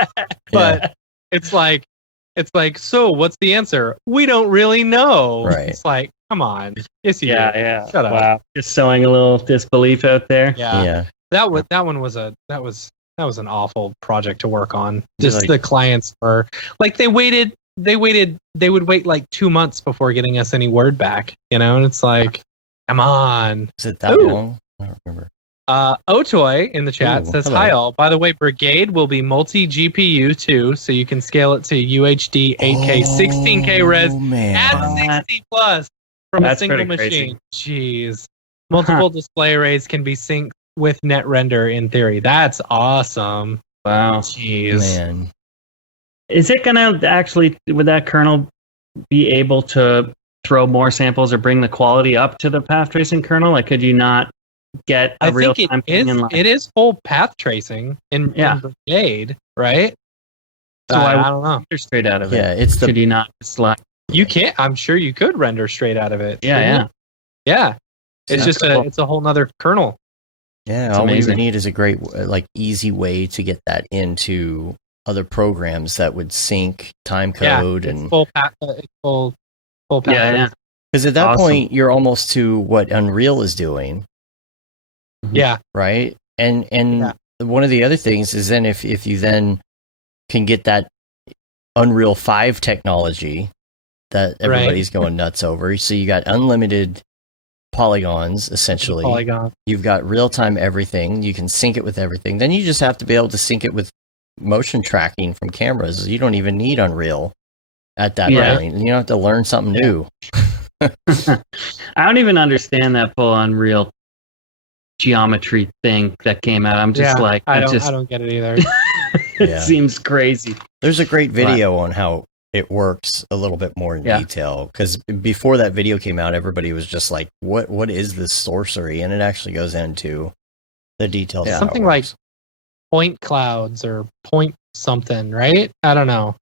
but it's like, so what's the answer? We don't really know. Right. It's like, come on. Yes, you do. Yeah. Shut up. Wow. Just sowing a little disbelief out there. Yeah. That one was an awful project to work on. Just the clients were like, they would wait like 2 months before getting us any word back, you know? And it's like, come on. Is it that long? I don't remember. Otoy in the chat says, hello. hi all. By the way, Brigade will be multi-GPU too, so you can scale it to UHD 8K 16K res at 60 plus from a single machine. Jeez. Multiple display arrays can be synced with net render in theory. That's awesome. Wow. Jeez. Man. Is it gonna actually, would that kernel be able to throw more samples or bring the quality up to the path tracing kernel? Like, could you not get a real time thing in line? It is full path tracing in Brigade, right? So I don't know. Straight out of it. Yeah, it's could you not slide? You can't. I'm sure you could render straight out of it. Yeah. It's just it's a whole nother kernel. Yeah, it's all amazing. we need is a great, easy way to get that into other programs that would sync time code and full path. Full path. Yeah. Because at that point, you're almost to what Unreal is doing. Yeah. Right. And one of the other things is then if you then can get that Unreal 5 technology that everybody's going nuts over, so you got unlimited polygons essentially. You've got real-time everything. You can sync it with everything. Then you just have to be able to sync it with motion tracking from cameras. You don't even need Unreal at that point. You don't have to learn something new. I don't even understand that full Unreal geometry thing that came out. I'm just I don't get it either. It seems crazy. There's a great video on how it works a little bit more in detail, because before that video came out, everybody was just like, what is this sorcery? And it actually goes into the details. Yeah. Something like point clouds or point something, right? I don't know.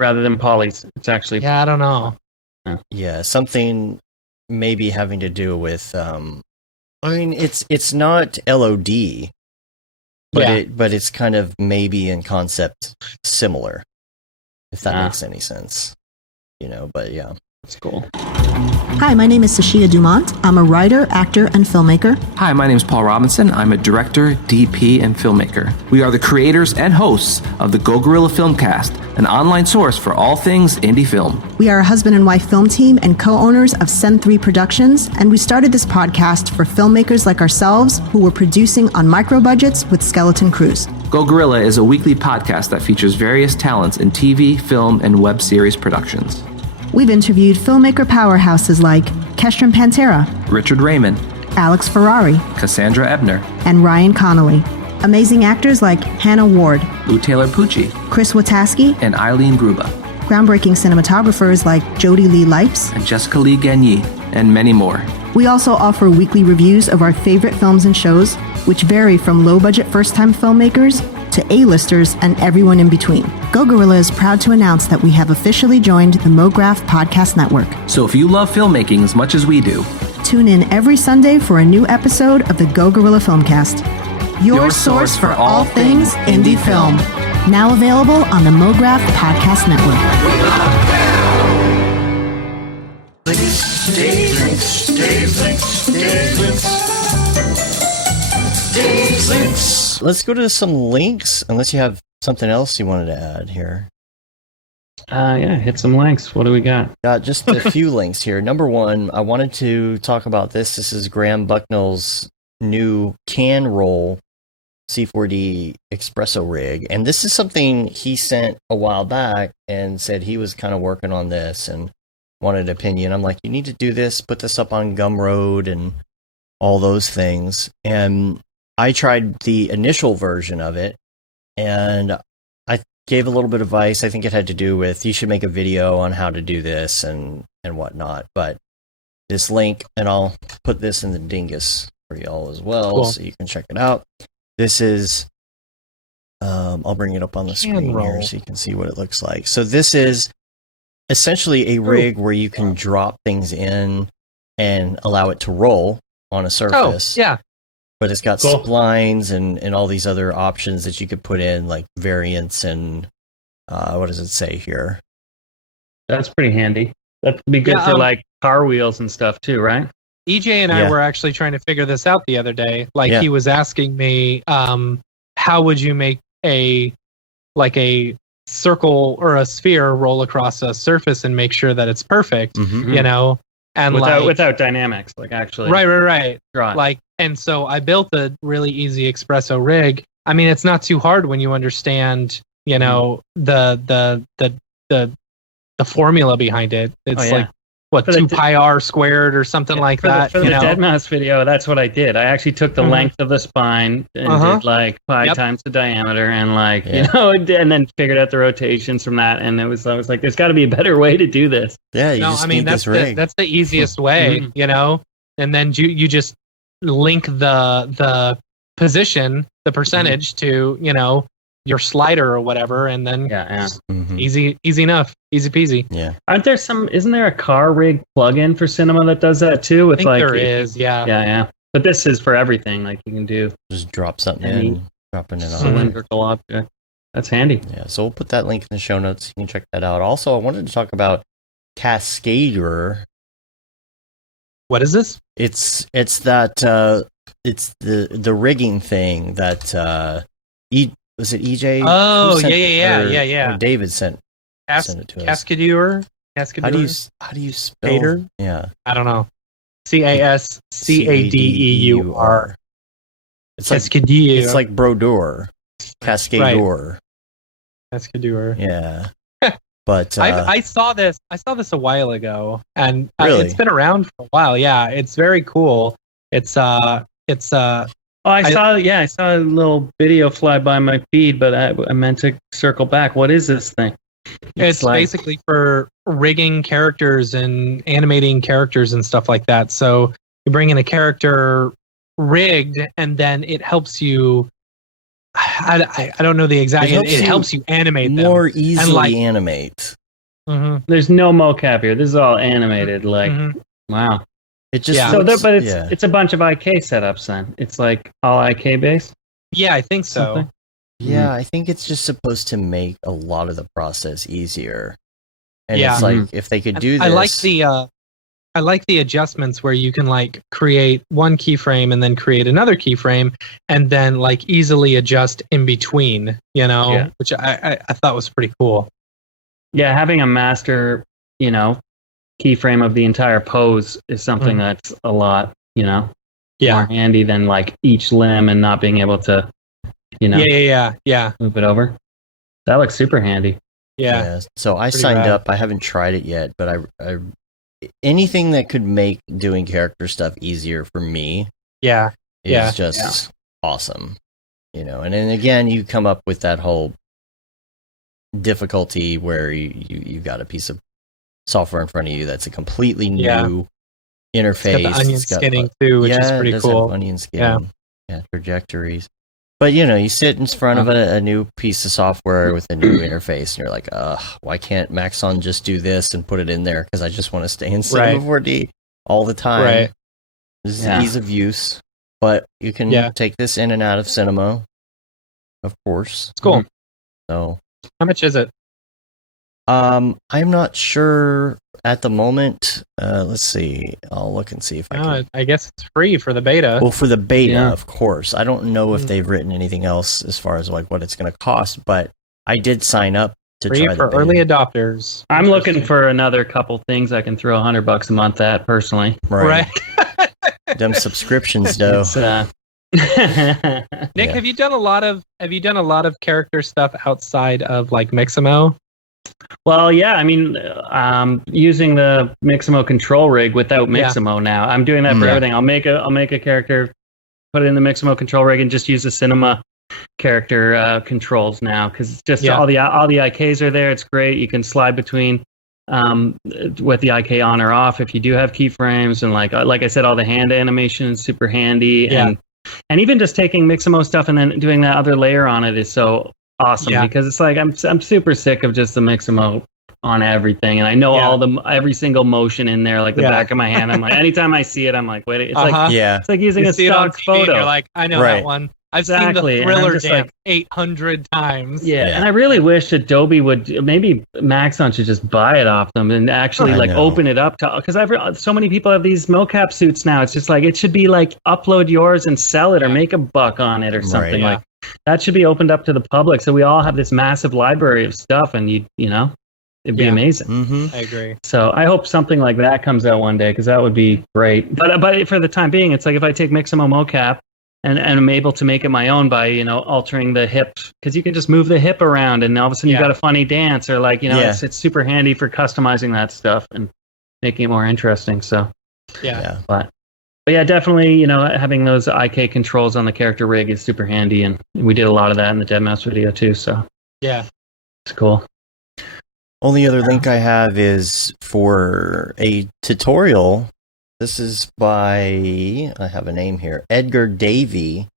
Rather than polys, it's actually... Yeah, I don't know. Yeah, something maybe having to do with... I mean, it's not LOD, but it's kind of maybe in concept similar, if that makes any sense. You know, but yeah. That's cool. Hi, my name is Sashia Dumont. I'm a writer, actor, and filmmaker. Hi, my name is Paul Robinson. I'm a director, DP, and filmmaker. We are the creators and hosts of the Go Gorilla Filmcast, an online source for all things indie film. We are a husband and wife film team and co-owners of Send 3 Productions, and we started this podcast for filmmakers like ourselves who were producing on micro budgets with skeleton crews. Go Gorilla is a weekly podcast that features various talents in TV, film, and web series productions. We've interviewed filmmaker powerhouses like Kestrom Pantera, Richard Raymond, Alex Ferrari, Cassandra Ebner, and Ryan Connolly. Amazing actors like Hannah Ward, Lou Taylor Pucci, Chris Wataski, and Eileen Gruba. Groundbreaking cinematographers like Jody Lee Lipes, and Jessica Lee Gagné, and many more. We also offer weekly reviews of our favorite films and shows, which vary from low-budget first-time filmmakers to A-listers and everyone in between. Go Gorilla is proud to announce that we have officially joined the Mograph Podcast Network. So if you love filmmaking as much as we do, tune in every Sunday for a new episode of the Go Gorilla Filmcast, your source for all things indie film. Now available on the Mograph Podcast Network. Let's go to some links, unless you have something else you wanted to add here. Hit some links. What do we got? Got just a few links here. Number one, I wanted to talk about this. This is Graham Bucknell's new can roll C4D espresso rig. And this is something he sent a while back and said he was kind of working on this and wanted an opinion. I'm like, you need to do this, put this up on Gumroad and all those things. And I tried the initial version of it, and I gave a little bit of advice. I think it had to do with you should make a video on how to do this and whatnot. But this link, and I'll put this in the dingus for y'all as well, Cool. so you can check it out. This is, I'll bring it up on the screen here so you can see what it looks like. So this is essentially a rig where you can drop things in and allow it to roll on a surface. Oh, yeah. But it's got splines and all these other options that you could put in, like variants and what does it say here? That's pretty handy. That'd be good for like car wheels and stuff too, right? EJ and I were actually trying to figure this out the other day. Like he was asking me, how would you make a circle or a sphere roll across a surface and make sure that it's perfect, you know? And without dynamics, like actually. Right. Draw it. Like, and so I built a really easy espresso rig. I mean, it's not too hard when you understand, you know, the formula behind it. It's like what, 2 pi r squared or something like that. For the Deadmau5 video, that's what I did. I actually took the length of the spine and did like pi times the diameter and like, you know, and then figured out the rotations from that. And I was like, there's got to be a better way to do this. Yeah, you just need this rig. That's the easiest way, you know? And then you just link the position, the percentage to, you know, your slider or whatever, and then easy enough, easy peasy. Yeah. Isn't there a car rig plugin for cinema that does that too? With I think there is, yeah. Yeah. But this is for everything. Like you can do just drop something in, dropping it on cylindrical object. That's handy. Yeah. So we'll put that link in the show notes. You can check that out. Also, I wanted to talk about Cascader. What is this? It's that it's the rigging thing that was it EJ? Oh, yeah. Or David sent it to us. Cascadeur? How do you spell? Cader? Yeah. I don't know. Cascadeur. It's Cascadeur. It's like Brodeur. Cascadeur. Cascadeur. Yeah. But I saw this a while ago, and really? It's been around for a while. Yeah, it's very cool. I saw a little video fly by my feed, but I meant to circle back. What is this thing? It's basically for rigging characters and animating characters and stuff like that. So you bring in a character rigged, and then it helps you. I don't know the exact. It helps you animate them more easily. Animate. There's no mocap here. This is all animated. Like, wow. It just it's a bunch of IK setups. Then it's like all IK based. Yeah, I think so. Something? Yeah, I think it's just supposed to make a lot of the process easier. And it's like if they could do this. I like the adjustments where you can like create one keyframe and then create another keyframe and then like easily adjust in between, you know, which I thought was pretty cool. Yeah, having a master, you know, keyframe of the entire pose is something that's a lot, you know, more handy than like each limb and not being able to, you know, move it over. That looks super handy. Yeah. So I signed up. I haven't tried it yet, but I anything that could make doing character stuff easier for me is just awesome, you know. And then again, you come up with that whole difficulty where you got a piece of software in front of you that's a completely new interface. It's got the onion skinning too, which is pretty cool. Onion skinning, trajectories. But you know, you sit in front of a new piece of software with a new interface, and you're like, why can't Maxon just do this and put it in there? Because I just want to stay in Cinema 4D all the time. Right. This is ease of use, but you can take this in and out of Cinema, of course. It's cool. So, how much is it? I'm not sure at the moment. Let's see. I'll look and see if I can. I guess it's free for the beta. Well, for the beta, of course. I don't know if they've written anything else as far as like what it's going to cost, but I did sign up to free try for the beta. Early adopters. I'm looking for another couple things I can throw $100 a month at personally. Right. Them subscriptions, though. Nick, have you done a lot of character stuff outside of like Mixamo? Well, yeah, I mean, using the Mixamo control rig without Mixamo now. I'm doing that for everything. I'll make a character put it in the Mixamo control rig and just use the Cinema character controls now, because it's just all the IKs are there. It's great. You can slide between with the IK on or off if you do have keyframes, and like I said, all the hand animation is super handy, and even just taking Mixamo stuff and then doing that other layer on it is so awesome, because it's like I'm super sick of just the Mixamo on everything, and I know every single motion in there, like the back of my hand. I'm like, anytime I see it, I'm like, wait, it's it's like using a stock photo. You're like, I know that one. I've seen the Thriller dance 800 times. And I really wish Adobe would, maybe Maxon should just buy it off them and actually open it up to, because so many people have these mocap suits now. It's just like, it should be like upload yours and sell it or make a buck on it or something. Like that should be opened up to the public, so we all have this massive library of stuff, and you know, it'd be amazing. I agree. So I hope something like that comes out one day, because that would be great. But for the time being, it's like if I take Mixamo mocap and I'm able to make it my own by, you know, altering the hip, because you can just move the hip around, and all of a sudden you've got a funny dance, or like, you know, it's super handy for customizing that stuff and making it more interesting. So but yeah, definitely, you know, having those IK controls on the character rig is super handy, and we did a lot of that in the Deadmau5 video too. So it's cool. Only other link I have is for a tutorial. This is by, I have a name here, Edgar Davey,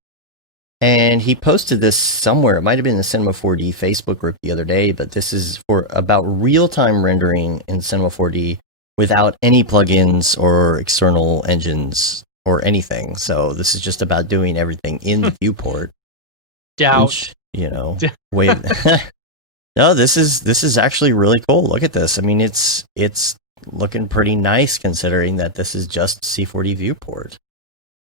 and he posted this somewhere. It might have been the Cinema 4D Facebook group the other day, but this is about real-time rendering in Cinema 4D without any plugins or external engines or anything. So this is just about doing everything in the viewport. Which, you know, no, this is actually really cool. Look at this. I mean, it's looking pretty nice considering that this is just C4D viewport.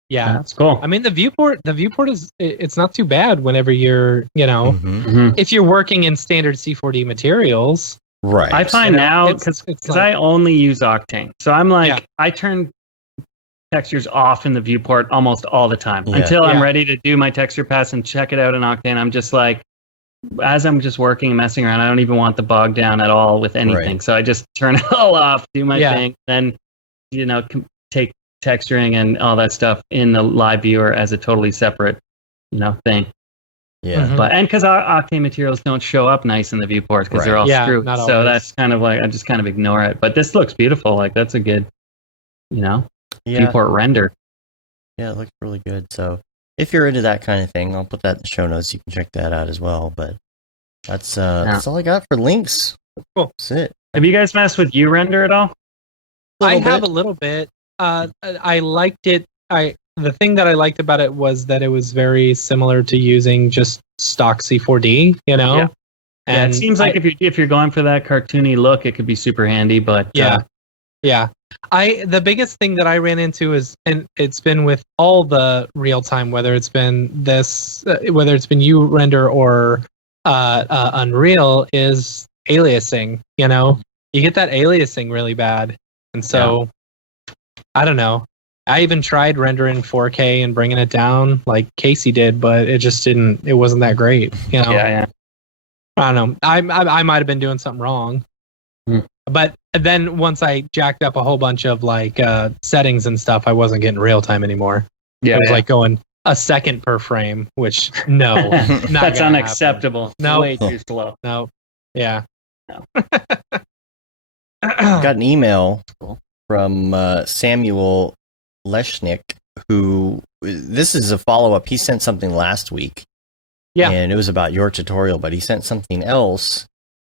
Yeah, that's cool. I mean, the viewport is, it's not too bad whenever you're, you know, if you're working in standard C4D materials. Right. I find now, because I only use Octane, so I'm like, I turn textures off in the viewport almost all the time until I'm ready to do my texture pass and check it out in Octane. I'm just like, as I'm just working and messing around, I don't even want the bog down at all with anything. So I just turn it all off, do my thing, then, you know, take texturing and all that stuff in the live viewer as a totally separate, you know, thing. But, and because our Octane materials don't show up nice in the viewport because they're all screwed. So that's kind of like, I just kind of ignore it. But this looks beautiful. Like, that's a good, you know, viewport render. Yeah, it looks really good. So if you're into that kind of thing, I'll put that in the show notes. You can check that out as well. But that's all I got for links. Cool. That's it. Have you guys messed with URender at all? I have a little bit. I liked it. The thing that I liked about it was that it was very similar to using just stock C4D, you know? And it seems like if you're going for that cartoony look, it could be super handy, but the biggest thing that I ran into is, and it's been with all the real time, whether it's been URender or Unreal, is aliasing. You know, you get that aliasing really bad, and so I don't know. I even tried rendering 4K and bringing it down like Casey did, but it wasn't that great. You know? I don't know. I might have been doing something wrong. But then once I jacked up a whole bunch of like settings and stuff, I wasn't getting real time anymore. It was like going a second per frame, which that's unacceptable. No, way too slow. No, yeah. No. Got an email from Samuel Leshnick, who, this is a follow-up. He sent something last week. And it was about your tutorial, but he sent something else.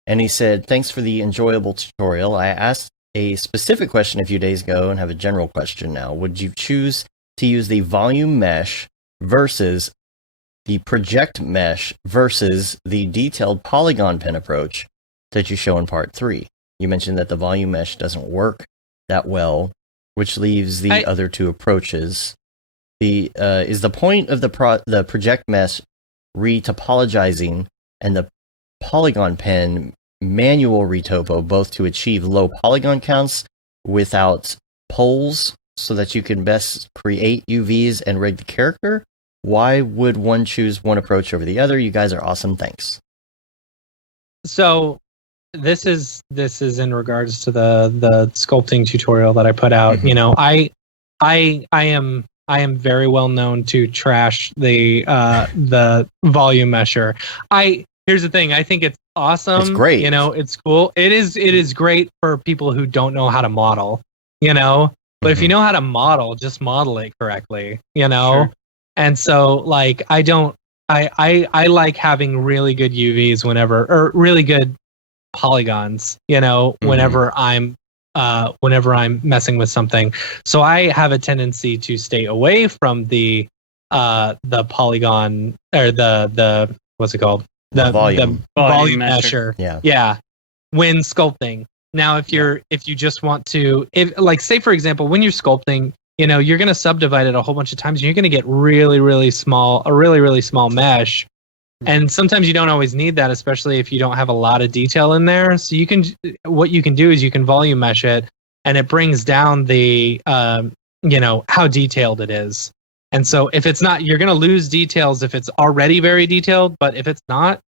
And he said, thanks for the enjoyable tutorial. I asked a specific question a few days ago and have a general question now. Would you choose to use the volume mesh versus the project mesh versus the detailed polygon pen approach that you show in part 3? You mentioned that the volume mesh doesn't work that well, which leaves the other two approaches. Is the point of the project mesh retopologizing and the polygon pen manual retopo both to achieve low polygon counts without poles so that you can best create UVs and rig the character? Why would one choose one approach over the other? You guys are awesome. Thanks. So this is in regards to the sculpting tutorial that I put out. You know, I am I am very well known to trash the volume mesher. Here's the thing. I think it's awesome. It's great. You know, it's cool. It is great for people who don't know how to model, you know, but if you know how to model, just model it correctly, you know? Sure. And so like, I like having really good UVs or really good polygons, you know, whenever I'm messing with something. So I have a tendency to stay away from the polygon or the what's it called? The volume mesher. Yeah. When sculpting. Now, if you just want to, like, say for example, when you're sculpting, you know, you're going to subdivide it a whole bunch of times. And you're going to get a really small mesh. And sometimes you don't always need that, especially if you don't have a lot of detail in there. So what you can do is you can volume mesh it, and it brings down the, you know, how detailed it is. And so if it's not, you're going to lose details if it's already very detailed. But if it's not,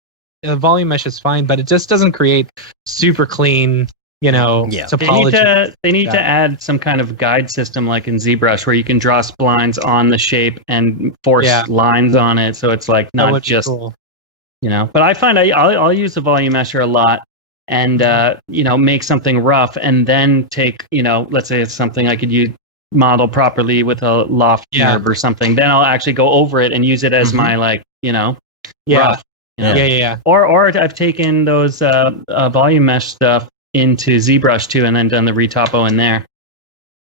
the volume mesh is fine. But it just doesn't create super clean, you know, topology. They need to add some kind of guide system like in ZBrush where you can draw splines on the shape and force lines on it. So it's like not just, you know, but I find I'll use the volume mesher a lot and, you know, make something rough and then take, you know, let's say it's something I could model properly with a loft curve or something. Then I'll actually go over it and use it as my, like, you know, rough. You know? Yeah. Or I've taken those volume mesh stuff into ZBrush too, and then done the retopo in there.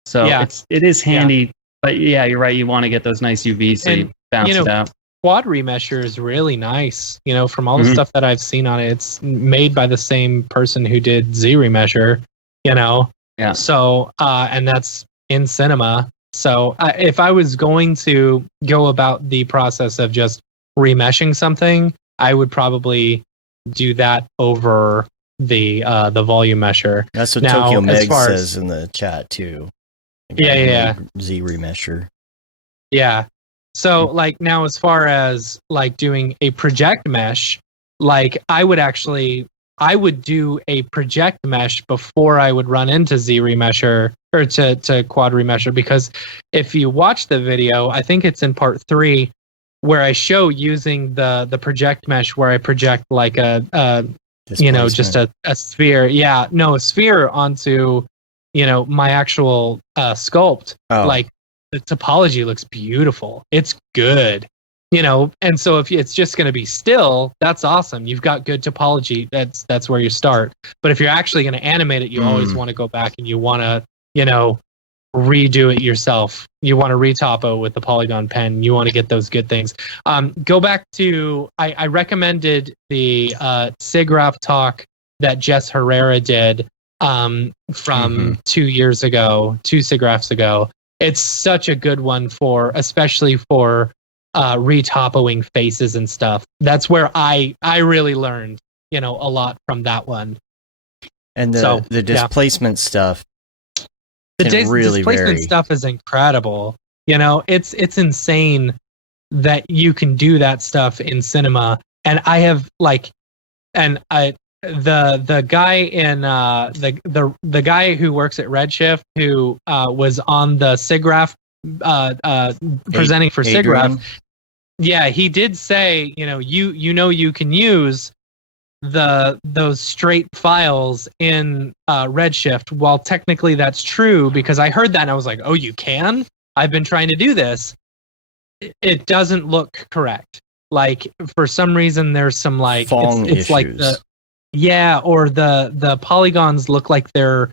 So it is handy, but yeah, you're right. You want to get those nice UVs so you bounce it out. Quad remesher is really nice. You know, from all the stuff that I've seen on it, it's made by the same person who did Z remesher. You know, So and that's in cinema. So if I was going to go about the process of just remeshing something, I would probably do that over the volume mesher. That's what Tokyo Meg says in the chat too. Yeah. Z remesher. Yeah. So like now, as far as like doing a project mesh, like I would do a project mesh before I would run into Z remesher or to quad remesher, because if you watch the video, I think it's in part 3 where I show using the project mesh where I project like a you know, just a sphere. Yeah, no, a sphere onto, you know, my actual sculpt. Like the topology looks beautiful. It's good, you know. And so if it's just going to be still, that's awesome. You've got good topology. That's where you start. But if you're actually going to animate it, you always want to go back and you want to, you know, redo it yourself. You want to retopo with the polygon pen. You want to get those good things. Go back to, I recommended the SIGGRAPH talk that Jess Herrera did from 2 years ago, 2 SIGGRAPHs ago. It's such a good one especially for retopoing faces and stuff. That's where I really learned, you know, a lot from that one. And the displacement stuff. The displacement stuff is incredible. You know, it's insane that you can do that stuff in cinema. And I have like, and the guy in the guy who works at Redshift who was on the SIGGRAPH presenting for SIGGRAPH. Yeah, he did say, you know, you can use those straight files in Redshift. While technically that's true, because I heard that and I was like, oh, you can? I've been trying to do this. It doesn't look correct. Like for some reason there's some like it's like or the polygons look like they're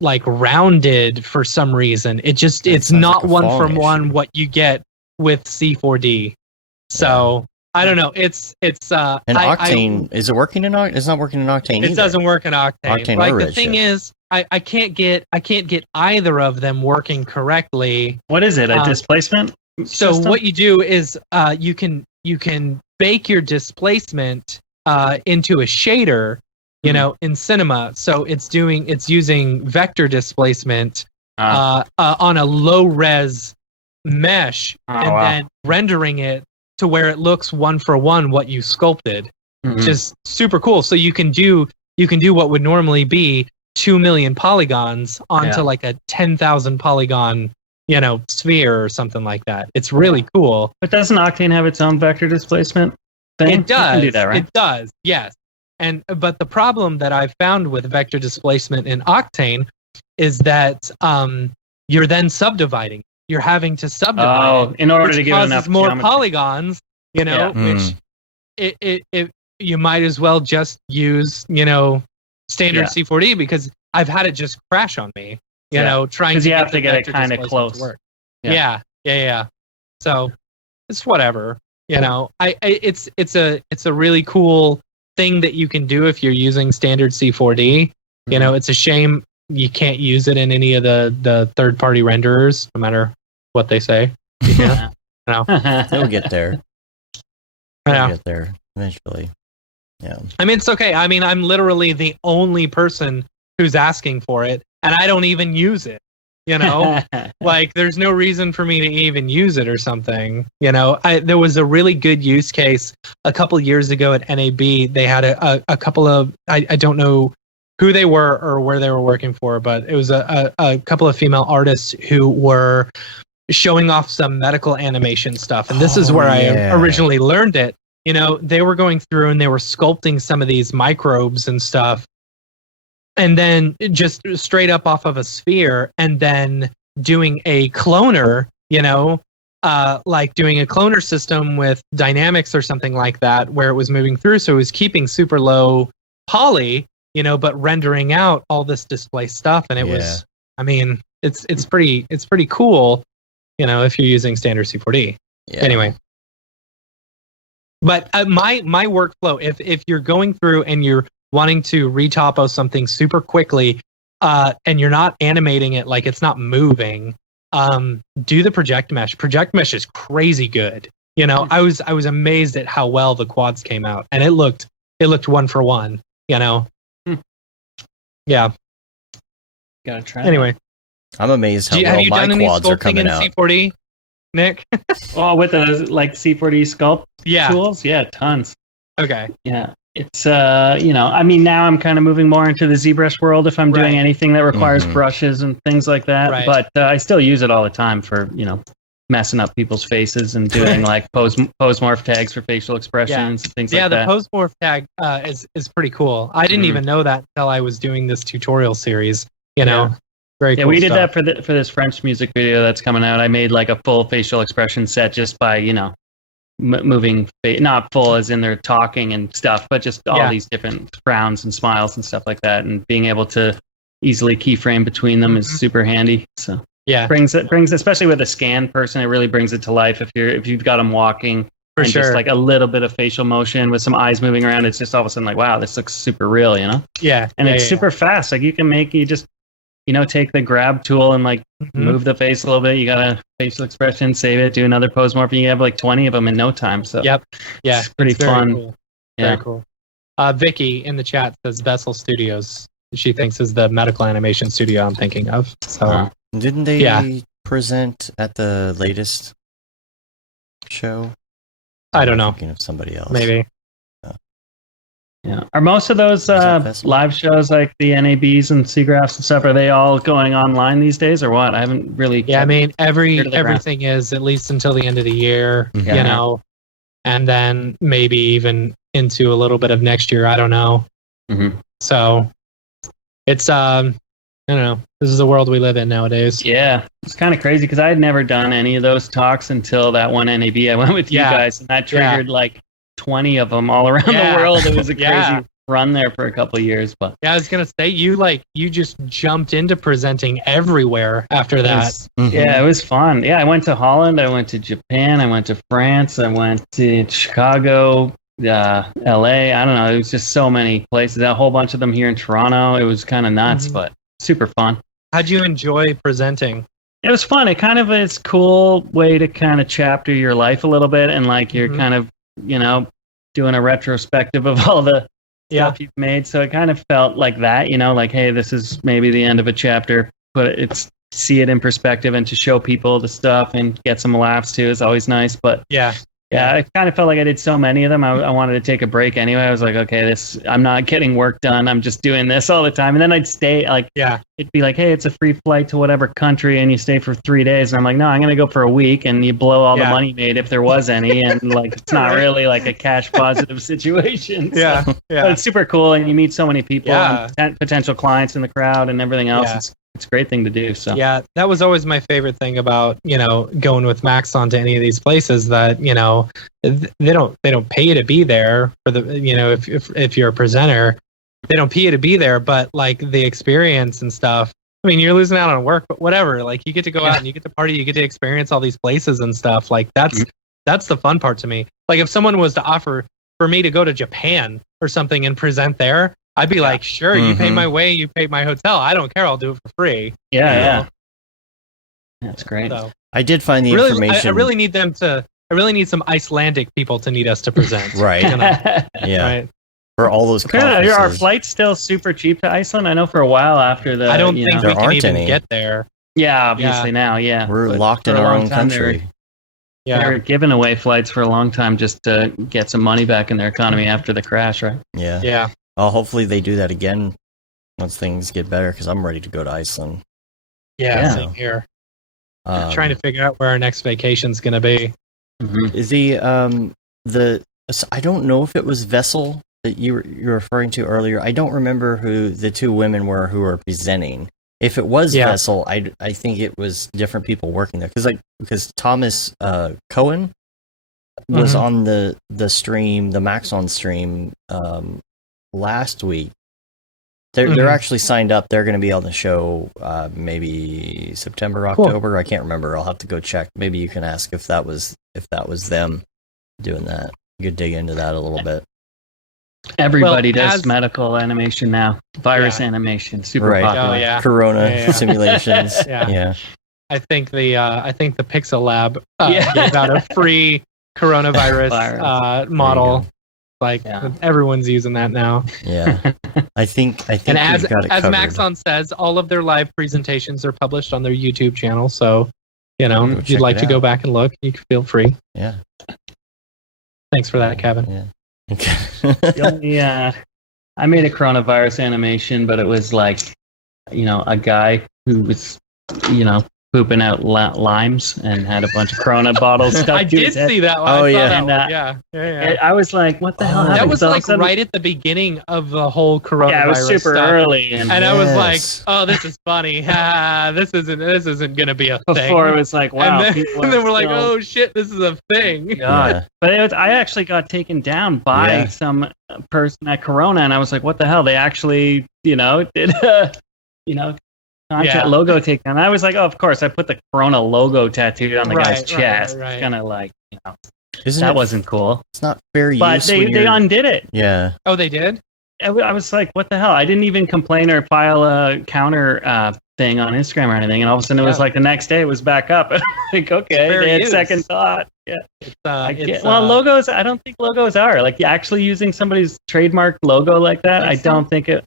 like rounded for some reason. It's not like one-for-one what you get with C4D. So I don't know. It's Octane. Is it working in Octane? It's not working in Octane. It doesn't work in Octane. Like the thing is, I can't get either of them working correctly. What is it? A displacement system? What you do is you can bake your displacement into a shader, you know, in Cinema. So it's using vector displacement on a low res mesh then rendering it to where it looks one-for-one what you sculpted. Just super cool. So you can do what would normally be 2 million polygons onto like a 10,000 polygon sphere or something like that. It's really cool. But doesn't Octane have its own vector displacement thing? It does. You can do that, right? It does, yes. But the problem that I've found with vector displacement in Octane is that you're then subdividing. You're having to subdivide in order to give it enough more geometry. polygons, which it you might as well just use, standard C4D, because I've had it just crash on me, trying to you have to get it kind of close. Yeah. So it's whatever, it's a really cool thing that you can do if you're using standard C4D. It's a shame you can't use it in any of the third-party renderers, no matter what they say. Yeah. They'll get there. I know. They'll get there eventually. Yeah. I mean, it's okay. I mean, I'm literally the only person who's asking for it, and I don't even use it. Like, there's no reason for me to even use it or something. There was a really good use case a couple years ago at NAB. They had a couple of, I don't know who they were or where they were working for, but it was a couple of female artists who were showing off some medical animation stuff. And this is where I originally learned it. They were going through and they were sculpting some of these microbes and stuff, and then just straight up off of a sphere, and then doing a cloner, like doing a cloner system with dynamics or something like that, where it was moving through. So it was keeping super low poly, but rendering out all this display stuff. And it was, I mean, it's pretty cool, if you're using standard C4D. Yeah. Anyway. But my workflow, if you're going through and you're wanting to retopo something super quickly, and you're not animating it, like it's not moving, do the project mesh. Project mesh is crazy good. I was amazed at how well the quads came out, and it looked one for one. Yeah. Gotta try. Anyway, I'm amazed how have well you my done any quads are sculpting coming in out. C4D, Nick? With the C4D sculpt Yeah. tools? Yeah, tons. Okay. Yeah. It's I mean, now I'm kind of moving more into the ZBrush world if I'm doing anything that requires brushes and things like that. Right. But I still use it all the time for, messing up people's faces and doing like pose morph tags for facial expressions and things like that. Yeah, the pose morph tag is pretty cool. I didn't even know that until I was doing this tutorial series. Very cool. Yeah, we did stuff. that for this French music video that's coming out. I made like a full facial expression set just by moving, not full as in they're talking and stuff, but just all these different frowns and smiles and stuff like that, and being able to easily keyframe between them is super handy. So brings especially with a scan person, it really brings it to life. If you've got them walking and just like a little bit of facial motion with some eyes moving around, it's just all of a sudden like, wow, this looks super real, and it's super fast. Like you just take the grab tool and like move the face a little bit. You got a facial expression, save it, do another pose morph, and you have like 20 of them in no time. So it's pretty fun. Cool. Very cool. Vicky in the chat says Vessel Studios. She thinks is the medical animation studio I'm thinking of. So didn't they present at the latest show? I don't know. Thinking of somebody else. Maybe. Yeah. Are most of those live shows like the NABs and SIGGRAPHs and stuff, are they all going online these days or what? I haven't really. Yeah, I mean, everything is at least until the end of the year, and then maybe even into a little bit of next year. I don't know. So it's, I don't know. This is the world we live in nowadays. Yeah. It's kind of crazy because I had never done any of those talks until that one NAB. I went with you guys, and that triggered like 20 of them all around the world. It was a crazy run there for a couple of years, but I was gonna say you just jumped into presenting everywhere after that. Yeah, it was fun. I went to Holland, I went to Japan, I went to France, I went to Chicago, LA. I don't know, it was just so many places, a whole bunch of them here in Toronto. It was kind of nuts, but super fun. How'd you enjoy presenting? It was fun. It kind of is a cool way to kind of chapter your life a little bit, and like you're kind of doing a retrospective of all the stuff you've made. So it kind of felt like that, like, hey, this is maybe the end of a chapter, but it's see it in perspective and to show people the stuff and get some laughs too is always nice. But yeah, I kind of felt like I did so many of them. I wanted to take a break anyway. I was like, okay, I'm not getting work done. I'm just doing this all the time. And then I'd stay like, it'd be like, hey, it's a free flight to whatever country, and you stay for 3 days. And I'm like, no, I'm gonna go for a week, and you blow all the money made if there was any, and like it's not really like a cash positive situation. So, but it's super cool, and you meet so many people, and potential clients in the crowd, and everything else. It's a great thing to do. So yeah, that was always my favorite thing about going with Maxon to any of these places, that they don't pay you to be there for the if you're a presenter, they don't pay you to be there, but like the experience and stuff. I mean, you're losing out on work, but whatever. Like you get to go out and you get to party, you get to experience all these places and stuff. Like that's the fun part to me. Like if someone was to offer for me to go to Japan or something and present there, I'd be like, sure, you pay my way, you pay my hotel. I don't care. I'll do it for free. Yeah. That's great. So, I did find the information. I really need some Icelandic people to need us to present. Right. Yeah. Right. For all those conferences. Are flights still super cheap to Iceland? I know for a while after the... I don't think we can even any. get there. Yeah, obviously now, yeah. We're locked in our own country. They're giving away flights for a long time just to get some money back in their economy after the crash, right? Yeah. Yeah. Well, hopefully they do that again once things get better, because I'm ready to go to Iceland. Yeah. Same here. Trying to figure out where our next vacation's going to be. Is I don't know if it was Vessel that you were referring to earlier. I don't remember who the two women were who were presenting. If it was Vessel, I think it was different people working there, because Thomas Cohen was on the stream, the Maxon stream last week. They're actually signed up. They're going to be on the show maybe September, October. Cool. I can't remember. I'll have to go check. Maybe you can ask if that was them doing that. You could dig into that a little bit. Everybody does medical animation now. Virus animation, super popular. Oh, yeah. Corona simulations. Yeah. I think the Pixel Lab gave out a free coronavirus model. Everyone's using that now. Yeah. I think and as Maxon says, all of their live presentations are published on their YouTube channel. So, if you'd like to go back and look, you can feel free. Yeah. Thanks for that, Kevin. Yeah. I made a coronavirus animation, but it was like, a guy who was, pooping out limes and had a bunch of Corona bottles stuck I to did his head. see that one. I was like, what the hell happened? That was like right at the beginning of the whole coronavirus. Yeah, it was super stuff. Early, and I was like, oh, this is funny. This isn't gonna be a thing. Before it was like, wow. And then we're like, oh shit, this is a thing. God. But I actually got taken down by some person at Corona, and I was like, what the hell? They actually, did content logo takedown. I was like, oh, of course. I put the Corona logo tattooed on the guy's chest. Right. It's kind of like, wasn't cool. It's not fair use. But they undid it. Yeah. Oh, they did? I was like, what the hell? I didn't even complain or file a counter thing on Instagram or anything. And all of a sudden it was like the next day it was back up. And I'm like, okay, they had second thought. Yeah. Logos, I don't think logos are like actually using somebody's trademark logo like that. I don't think it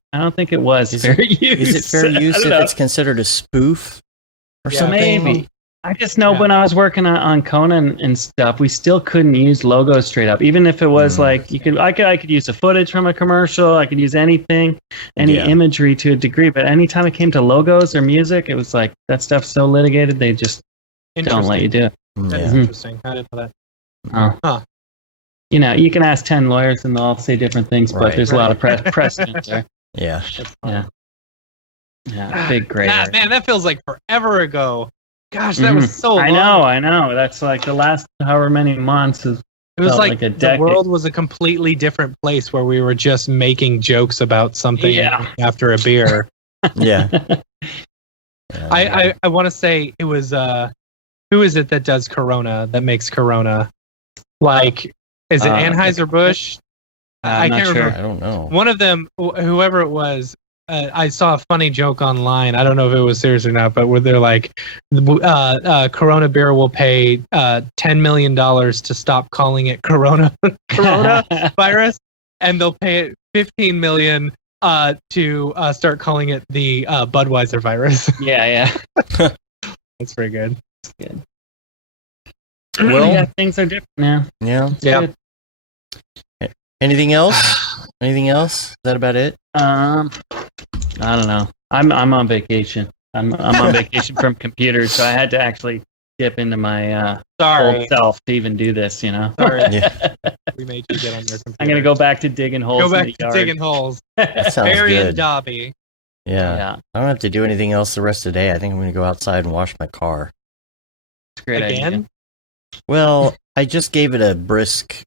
was fair use. Is it fair use if it's considered a spoof or something? Maybe. I just know when I was working on Conan and stuff, we still couldn't use logos straight up. Even if it was like I could use the footage from a commercial, I could use anything, any imagery to a degree. But anytime it came to logos or music, it was like that stuff's so litigated they just don't let you do it. That is interesting. I didn't know that. You can ask 10 lawyers and they'll all say different things, but there's a lot of precedent there. Yeah. Big gray. Man, that feels like forever ago. Gosh, that was so long. I know. That's like the last however many months. It was like a the world was a completely different place where we were just making jokes about something after a beer. I want to say it was who is it that does Corona, that makes Corona? Like, is it Anheuser-Busch? I can't remember. I don't know. One of them, whoever it was, I saw a funny joke online. I don't know if it was serious or not, but where they're like, Corona beer will pay $10 million to stop calling it Corona virus, and they'll pay it $15 million to start calling it the Budweiser virus. Yeah. That's pretty good. That's good. Well, things are different now. Yeah. Good. Anything else? Is that about it? I don't know. I'm on vacation. I'm on vacation from computers, so I had to actually dip into my old self to even do this. Sorry, we made you get on your computer. I'm gonna go back to digging holes. Go back in the to yard. digging holes. That sounds Barry good. and Dobby. Yeah. I don't have to do anything else the rest of the day. I think I'm going to go outside and wash my car. It's a great idea. Well, I just gave it a brisk,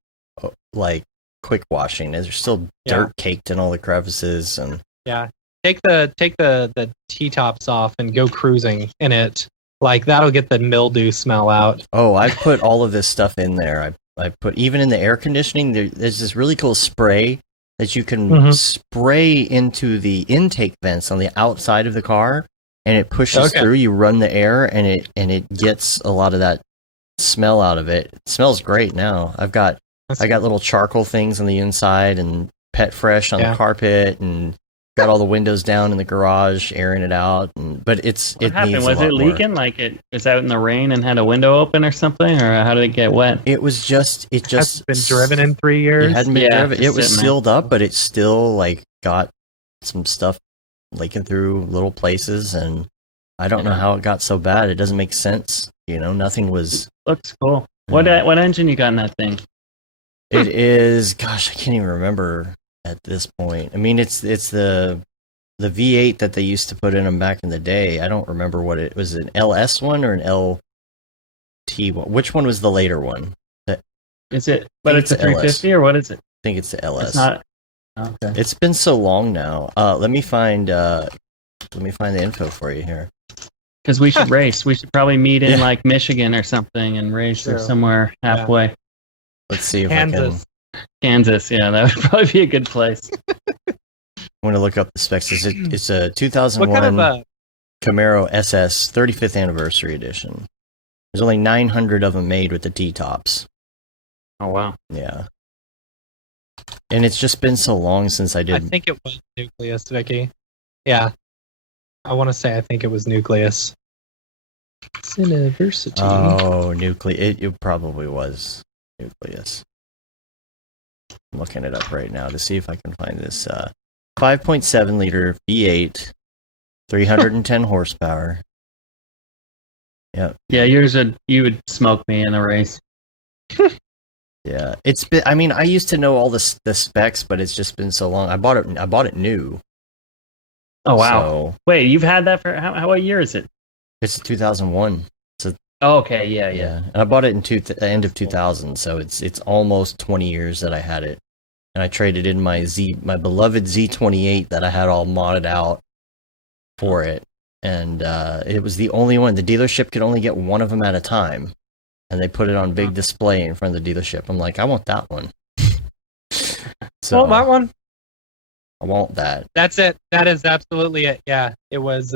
quick washing. There's still dirt caked in all the crevices, and take the T-tops off and go cruising in it. Like, that'll get the mildew smell out. Oh, I put all of this stuff in there. I put, even in the air conditioning, there's this really cool spray that you can spray into the intake vents on the outside of the car, and it pushes through. You run the air, and it gets a lot of that smell out of it. It smells great now. I got little charcoal things on the inside and Pet Fresh on the carpet, and got all the windows down in the garage, airing it out. But what happened? Was it leaking? Like it was out in the rain and had a window open or something, or how did it get wet? It just hasn't been driven in 3 years. It hadn't been driven. It was sealed up, but it still got some stuff leaking through little places, and I don't know how it got so bad. It doesn't make sense. Nothing was. Looks cool. What engine you got in that thing? It is. Gosh, I can't even remember at this point. I mean, it's the V8 that they used to put in them back in the day. I don't remember what it was. An LS one or an LT one? Which one was the later one? Is it? But it's a 350 or what is it? I think it's the LS. It's not. Okay. It's been so long now. Let me find the info for you here. Because we should race. We should probably meet in Michigan or something and race or somewhere halfway. Yeah. Let's see if Kansas, yeah, that would probably be a good place. I'm going to look up the specs. It's a 2001 Camaro SS 35th Anniversary Edition. There's only 900 of them made with the T-tops. Oh, wow. Yeah. And it's just been so long since I did... I think it was Nucleus, Vicky. Yeah. I want to say I think it was Nucleus. University. Oh, Nucleus. It probably was Nucleus. I'm looking it up right now to see if I can find this 5.7 liter V8, 310 horsepower. Yep. Yeah, you would smoke me in a race. Yeah, it's been. I mean, I used to know all the specs, but it's just been so long. I bought it new. Oh wow! So, wait, you've had that for what year is it? It's 2001. Okay, yeah. And I bought it in the end of 2000, so it's almost 20 years that I had it. And I traded in my beloved Z28 that I had all modded out for it. And it was the only one. The dealership could only get one of them at a time. And they put it on big display in front of the dealership. I'm like, I want that one. Well, that one. I want that. That's it. That is absolutely it. Yeah. It was...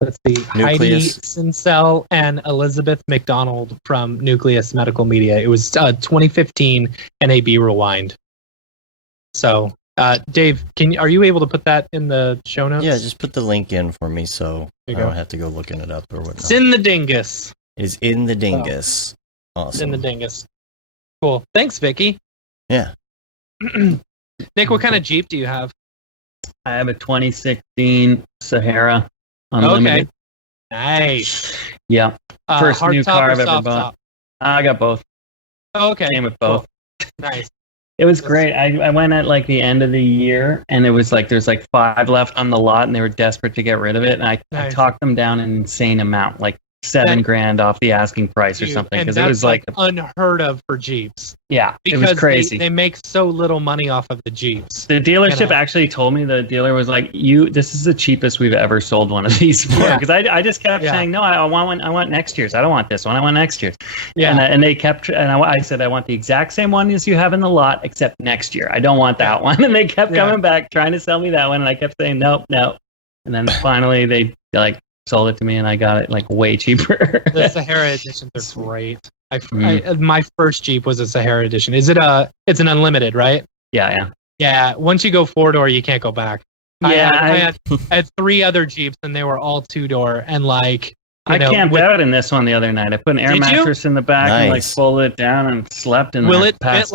let's see, Nucleus. Heidi Sincel and Elizabeth McDonald from Nucleus Medical Media. It was 2015 NAB Rewind. So, Dave, are you able to put that in the show notes? Yeah, just put the link in for me so I don't have to go looking it up or whatnot. It's in the dingus. It is in the dingus. Awesome. It's in the dingus. Cool. Thanks, Vicky. Yeah. Nick, what kind of Jeep do you have? I have a 2016 Sahara. Unlimited. Okay. Nice. Yeah. First hard new top car or I've ever soft bought. top? I got both. Oh, okay. Came with both. Cool. Nice. It was great. I went at the end of the year, and it was there's 5 left on the lot, and they were desperate to get rid of it. And I talked them down an insane amount, $7,000 off the asking price or something, because it was unheard of for Jeeps. Yeah, because it was crazy. They make so little money off of the Jeeps. The dealership actually told me, the dealer was like, this is the cheapest we've ever sold one of these for, because I just kept saying, no, I want one. I want next year's. I don't want this one. I want next year's. Yeah, and they kept, and I said, I want the exact same one as you have in the lot, except next year. I don't want that one. And they kept coming back trying to sell me that one, and I kept saying nope. And then finally they sold it to me, and I got it way cheaper. The Sahara editions are great. My first Jeep was a Sahara edition. Is it it's an unlimited, right? Yeah. Yeah. Once you go 4-door, you can't go back. Yeah, I had 3 other Jeeps, and they were all 2-door, and I camped out in this one the other night. I put an air mattress in the back and folded it down and slept in there. Will it fit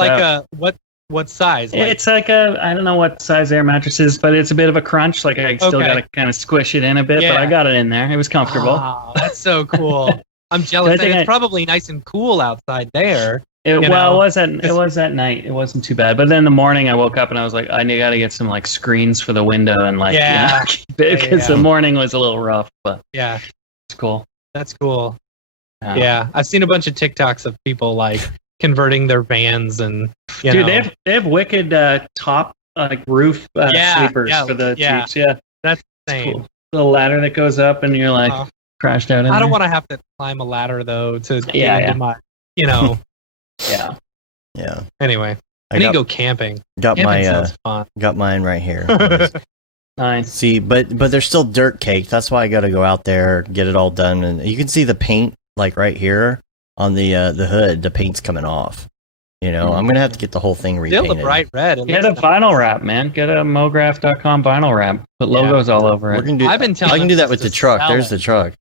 What size? Like, It's like I don't know what size air mattress is, but it's a bit of a crunch. Like I still Okay. got to kind of squish it in a bit, but I got it in there. It was comfortable. oh, that's so cool. I'm jealous. I And think it's probably nice and cool outside there. It know, was at night. It wasn't too bad. But then in the morning, I woke up and I was like, I got to get some like screens for the window and like Yeah. because the morning was a little rough, but Yeah, it's cool. that's cool. Yeah, I've seen a bunch of TikToks of people like converting their vans and you Dude, know. they have wicked top like roof sleepers for the Jeeps. Yeah, That's it's insane. cool. The ladder that goes up and you're like crashed out. I don't want to have to climb a ladder though to get into my, Yeah. Yeah. Anyway, I need to go camping. Got Camping my sounds fun. got mine right here. Nice. See, but they're still dirt caked. That's why I got to go out there, get it all done, and you can see the paint like right here on the hood. The paint's coming off. You know, I'm gonna have to get the whole thing repainted. Still the bright red. Get a vinyl wrap, man. Get a Mograph.com vinyl wrap. Put logos all over We're it. gonna do. I've been telling I can do them that with the just truck. sell There's it. the truck.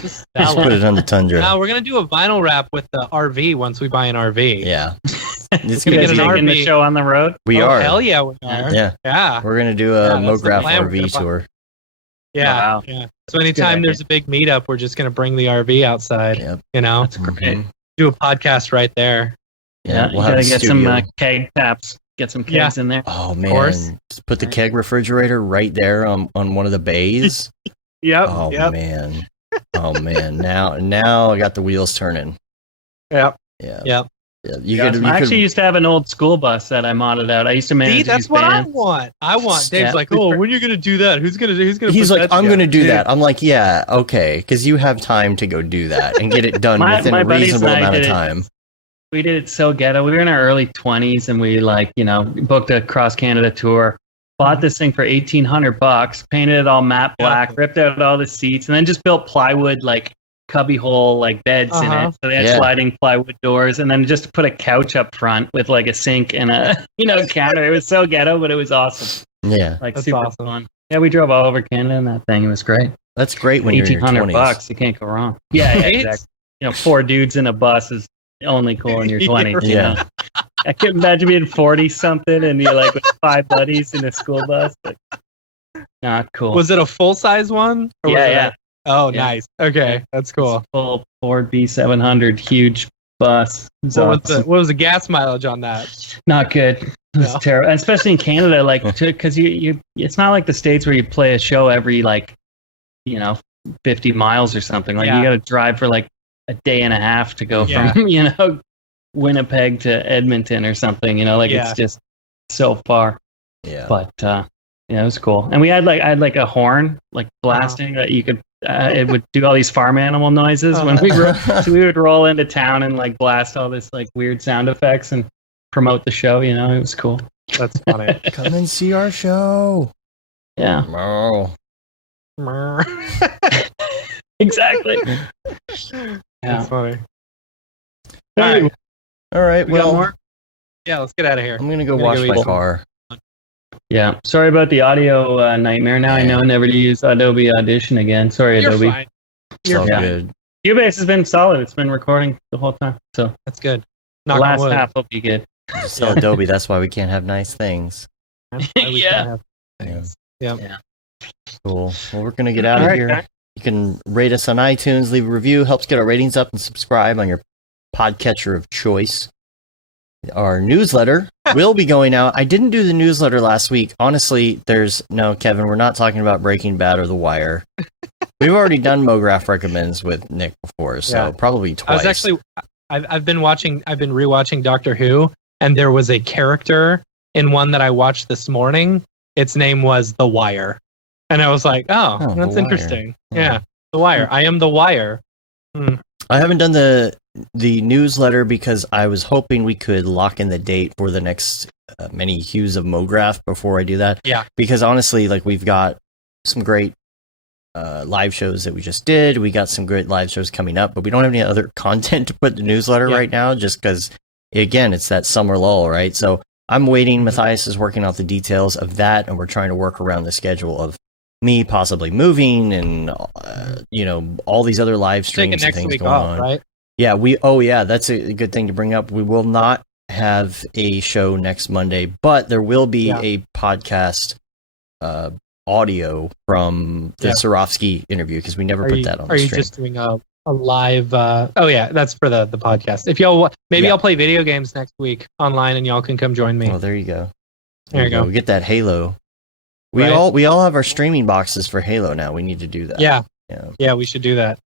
Just Just put it on the Tundra. No, we're gonna do a vinyl wrap with the RV once we buy an RV. Yeah. It's You gonna guys get an be, taking the RV. show on the road? we Oh, are. Hell yeah, we are. Yeah. Yeah. We're gonna do a Yeah, that's the Mograph plan. We're gonna RV buy- tour. Yeah. Wow. Yeah. So anytime there's a big meetup, we're just gonna bring the RV outside. Yep. You know, That's great. Mhm. do a podcast right there. Yeah, we'll you have gotta a get studio. some keg taps. Get some kegs in there. Oh course. man, just put the keg refrigerator right there on one of the bays. Yep. Oh Yep. man. Oh man. Now I got the wheels turning. Yep. Yeah. Yep. Yeah. You I could actually used to have an old school bus that I modded out. I used to manage See, that's these what I bands. want. Dave's Yeah. like, oh, when are you gonna do that? Who's gonna He's put like, that I'm going to together?" do that. I'm like, yeah, okay, because you have time to go do that and get it done within my a buddies reasonable and I amount of did it. time. We did it so ghetto. We were in our early 20s and we booked a cross Canada tour. Bought this thing for $1,800, painted it all matte black, ripped out all the seats, and then just built plywood like cubby hole like beds in it. So they had sliding plywood doors, and then just put a couch up front with like a sink and a counter. It was so ghetto, but it was awesome. Yeah, Like That's super awesome. fun. Yeah, we drove all over Canada in that thing. It was great. that's great when you're in your 20s. $1,800, you can't go wrong. Yeah, Right? exactly. 4 dudes in a bus is only cool in your 20s. you Yeah. know? I can imagine being 40 something and you're like with 5 buddies in a school bus. But, not cool. Was it a full size one? Or was Yeah, it yeah. Oh, Yeah. nice. Okay, that's cool. Full Ford B700, huge bus. It was awesome. What was the gas mileage on that? Not good. It was No. terrible, and especially in Canada, like because you, it's not like the States where you play a show every 50 miles or something. Like Yeah. you got to drive for like a day and a half to go Yeah. from Winnipeg to Edmonton or something. It's just so far. Yeah. But it was cool, and we had I had a horn blasting that you could. It would do all these farm animal noises when we were. So we would roll into town and blast all this weird sound effects and promote the show. It was cool. That's funny. Come and see our show. Yeah, Oh. exactly. That's Yeah. funny. All right. All right. We got Well, more? Yeah, let's get out of here. I'm gonna go I'm gonna wash go my eat. car. Yeah. Sorry about the audio nightmare. Now I know never to use Adobe Audition again. Sorry, You're Adobe. fine. It's all fine. good. Cubase has been solid. It's been recording the whole time. So That's good. the Knock on last wood. half will be good. Just tell Adobe that's why we can't have nice things. That's why we Yeah. can't have Yeah. things. Yep. Yeah. Cool. Well, we're gonna get out All of right, here. guys. You can rate us on iTunes, leave a review, helps get our ratings up, and subscribe on your podcatcher of choice. Our newsletter will be going out. I didn't do the newsletter last week. Honestly, no, Kevin, we're not talking about Breaking Bad or The Wire. We've already done Mograph Recommends with Nick before, so Yeah. probably twice. I was actually, I've been rewatching Doctor Who, and there was a character in one that I watched this morning. Its name was The Wire, and I was like, Oh, oh, The that's Wire. interesting. Yeah. Yeah, The Wire. I am The Wire. I haven't done the newsletter because I was hoping we could lock in the date for the next many hues of Mograph before I do that. Yeah. Because honestly, we've got some great live shows that we just did. We got some great live shows coming up, but we don't have any other content to put in the newsletter right now just because, again, it's that summer lull, right? So I'm waiting. Matthias is working out the details of that, and we're trying to work around the schedule of me possibly moving and, all these other live Taking streams and next things week going off, on. right? Yeah, that's a good thing to bring up. We will not have a show next Monday, but there will be a podcast audio from the Swarovski interview because we never put that on the stream. Are you just doing a live? That's for the podcast. If y'all maybe I'll play video games next week online, and y'all can come join me. Oh, there you go. There you go. We get that Halo. We all have our streaming boxes for Halo now. We need to do that. Yeah, we should do that.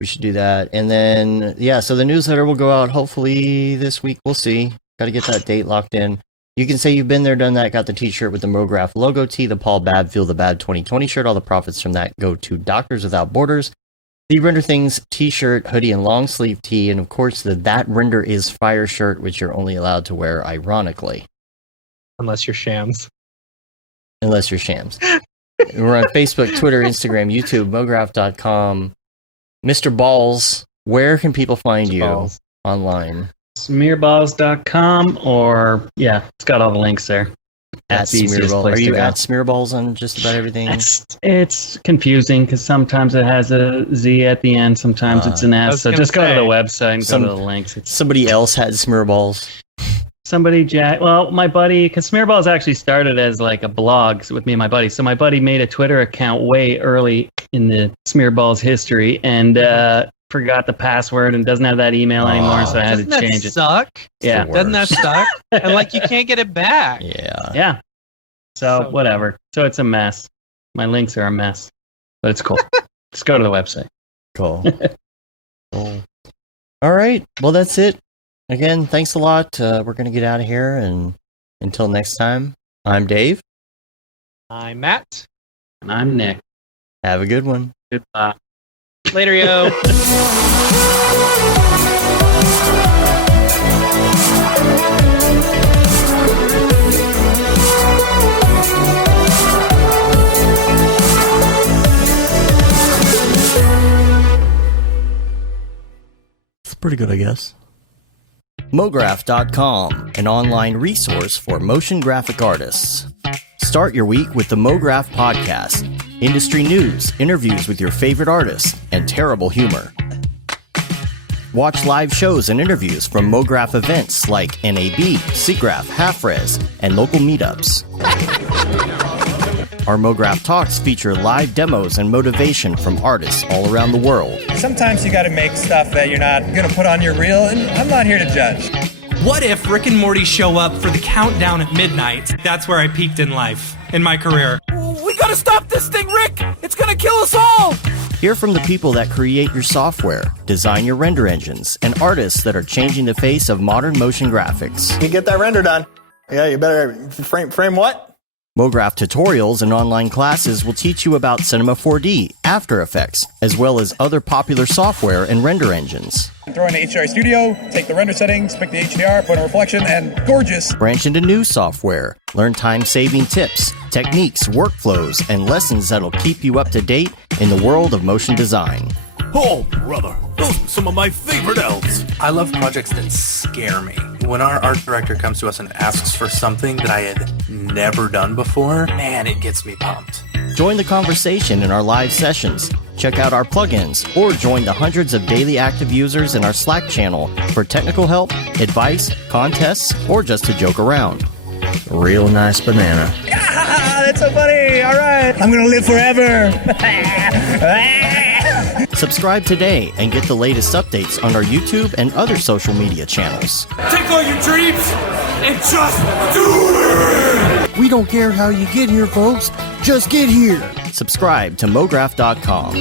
And then so the newsletter will go out hopefully this week. We'll see. Got to get that date locked in. You can say you've been there, done that, got the t-shirt with the Mograph logo tee, the Paul Bad Feel the Bad 2020 shirt. All the profits from that go to Doctors Without Borders. The Render Things t-shirt, hoodie, and long sleeve tee. And of course, the That Render Is Fire shirt, which you're only allowed to wear ironically. Unless you're shams. We're on Facebook, Twitter, Instagram, YouTube, Mograph.com. Mr. Balls, where can people find you online? Smearballs.com or, it's got all the links there. At Smearballs. Are you at Smearballs on just about everything? It's confusing because sometimes it has a Z at the end, sometimes it's an S. So just go to the website and go to the links. Somebody else had Smearballs. My buddy, because Smearballs actually started as like a blog with me and my buddy. So my buddy made a Twitter account way early in the Smearballs history and forgot the password and doesn't have that email anymore, so I had to change it. Suck? Yeah. Doesn't that suck? And you can't get it back. Yeah. So whatever. So it's a mess. My links are a mess, but it's cool. Just go to the website. Cool. All right. Well, that's it. Again, thanks a lot. We're going to get out of here, and until next time, I'm Dave. I'm Matt. And I'm Nick. Have a good one. Goodbye. Later, yo. It's pretty good, I guess. Mograph.com, an online resource for motion graphic artists. Start your week with the Mograph podcast. Industry news, interviews with your favorite artists, and terrible humor. Watch live shows and interviews from Mograph events like NAB, SIGGRAPH, Half-Res, and local meetups. Our Mograph Talks feature live demos and motivation from artists all around the world. Sometimes you gotta make stuff that you're not gonna put on your reel, and I'm not here to judge. What if Rick and Morty show up for the countdown at midnight? That's where I peaked in life, in my career. We gotta stop this thing, Rick! It's gonna kill us all! Hear from the people that create your software, design your render engines, and artists that are changing the face of modern motion graphics. You get that render done. Yeah, you better frame what? Mograph tutorials and online classes will teach you about Cinema 4D, After Effects, as well as other popular software and render engines. Throw in the HDR Studio, take the render settings, pick the HDR, put in reflection, and gorgeous. Branch into new software. Learn time-saving tips, techniques, workflows, and lessons that'll keep you up to date in the world of motion design. Oh, brother, those are some of my favorite elves. I love projects that scare me. When our art director comes to us and asks for something that I had never done before, man, it gets me pumped. Join the conversation in our live sessions. Check out our plugins, or join the hundreds of daily active users in our Slack channel for technical help, advice, contests, or just to joke around. Real nice banana. Ah, that's so funny. All right. I'm going to live forever. Subscribe today and get the latest updates on our YouTube and other social media channels. Take all your dreams and just do it! We don't care how you get here, folks. Just get here. Subscribe to Mograph.com.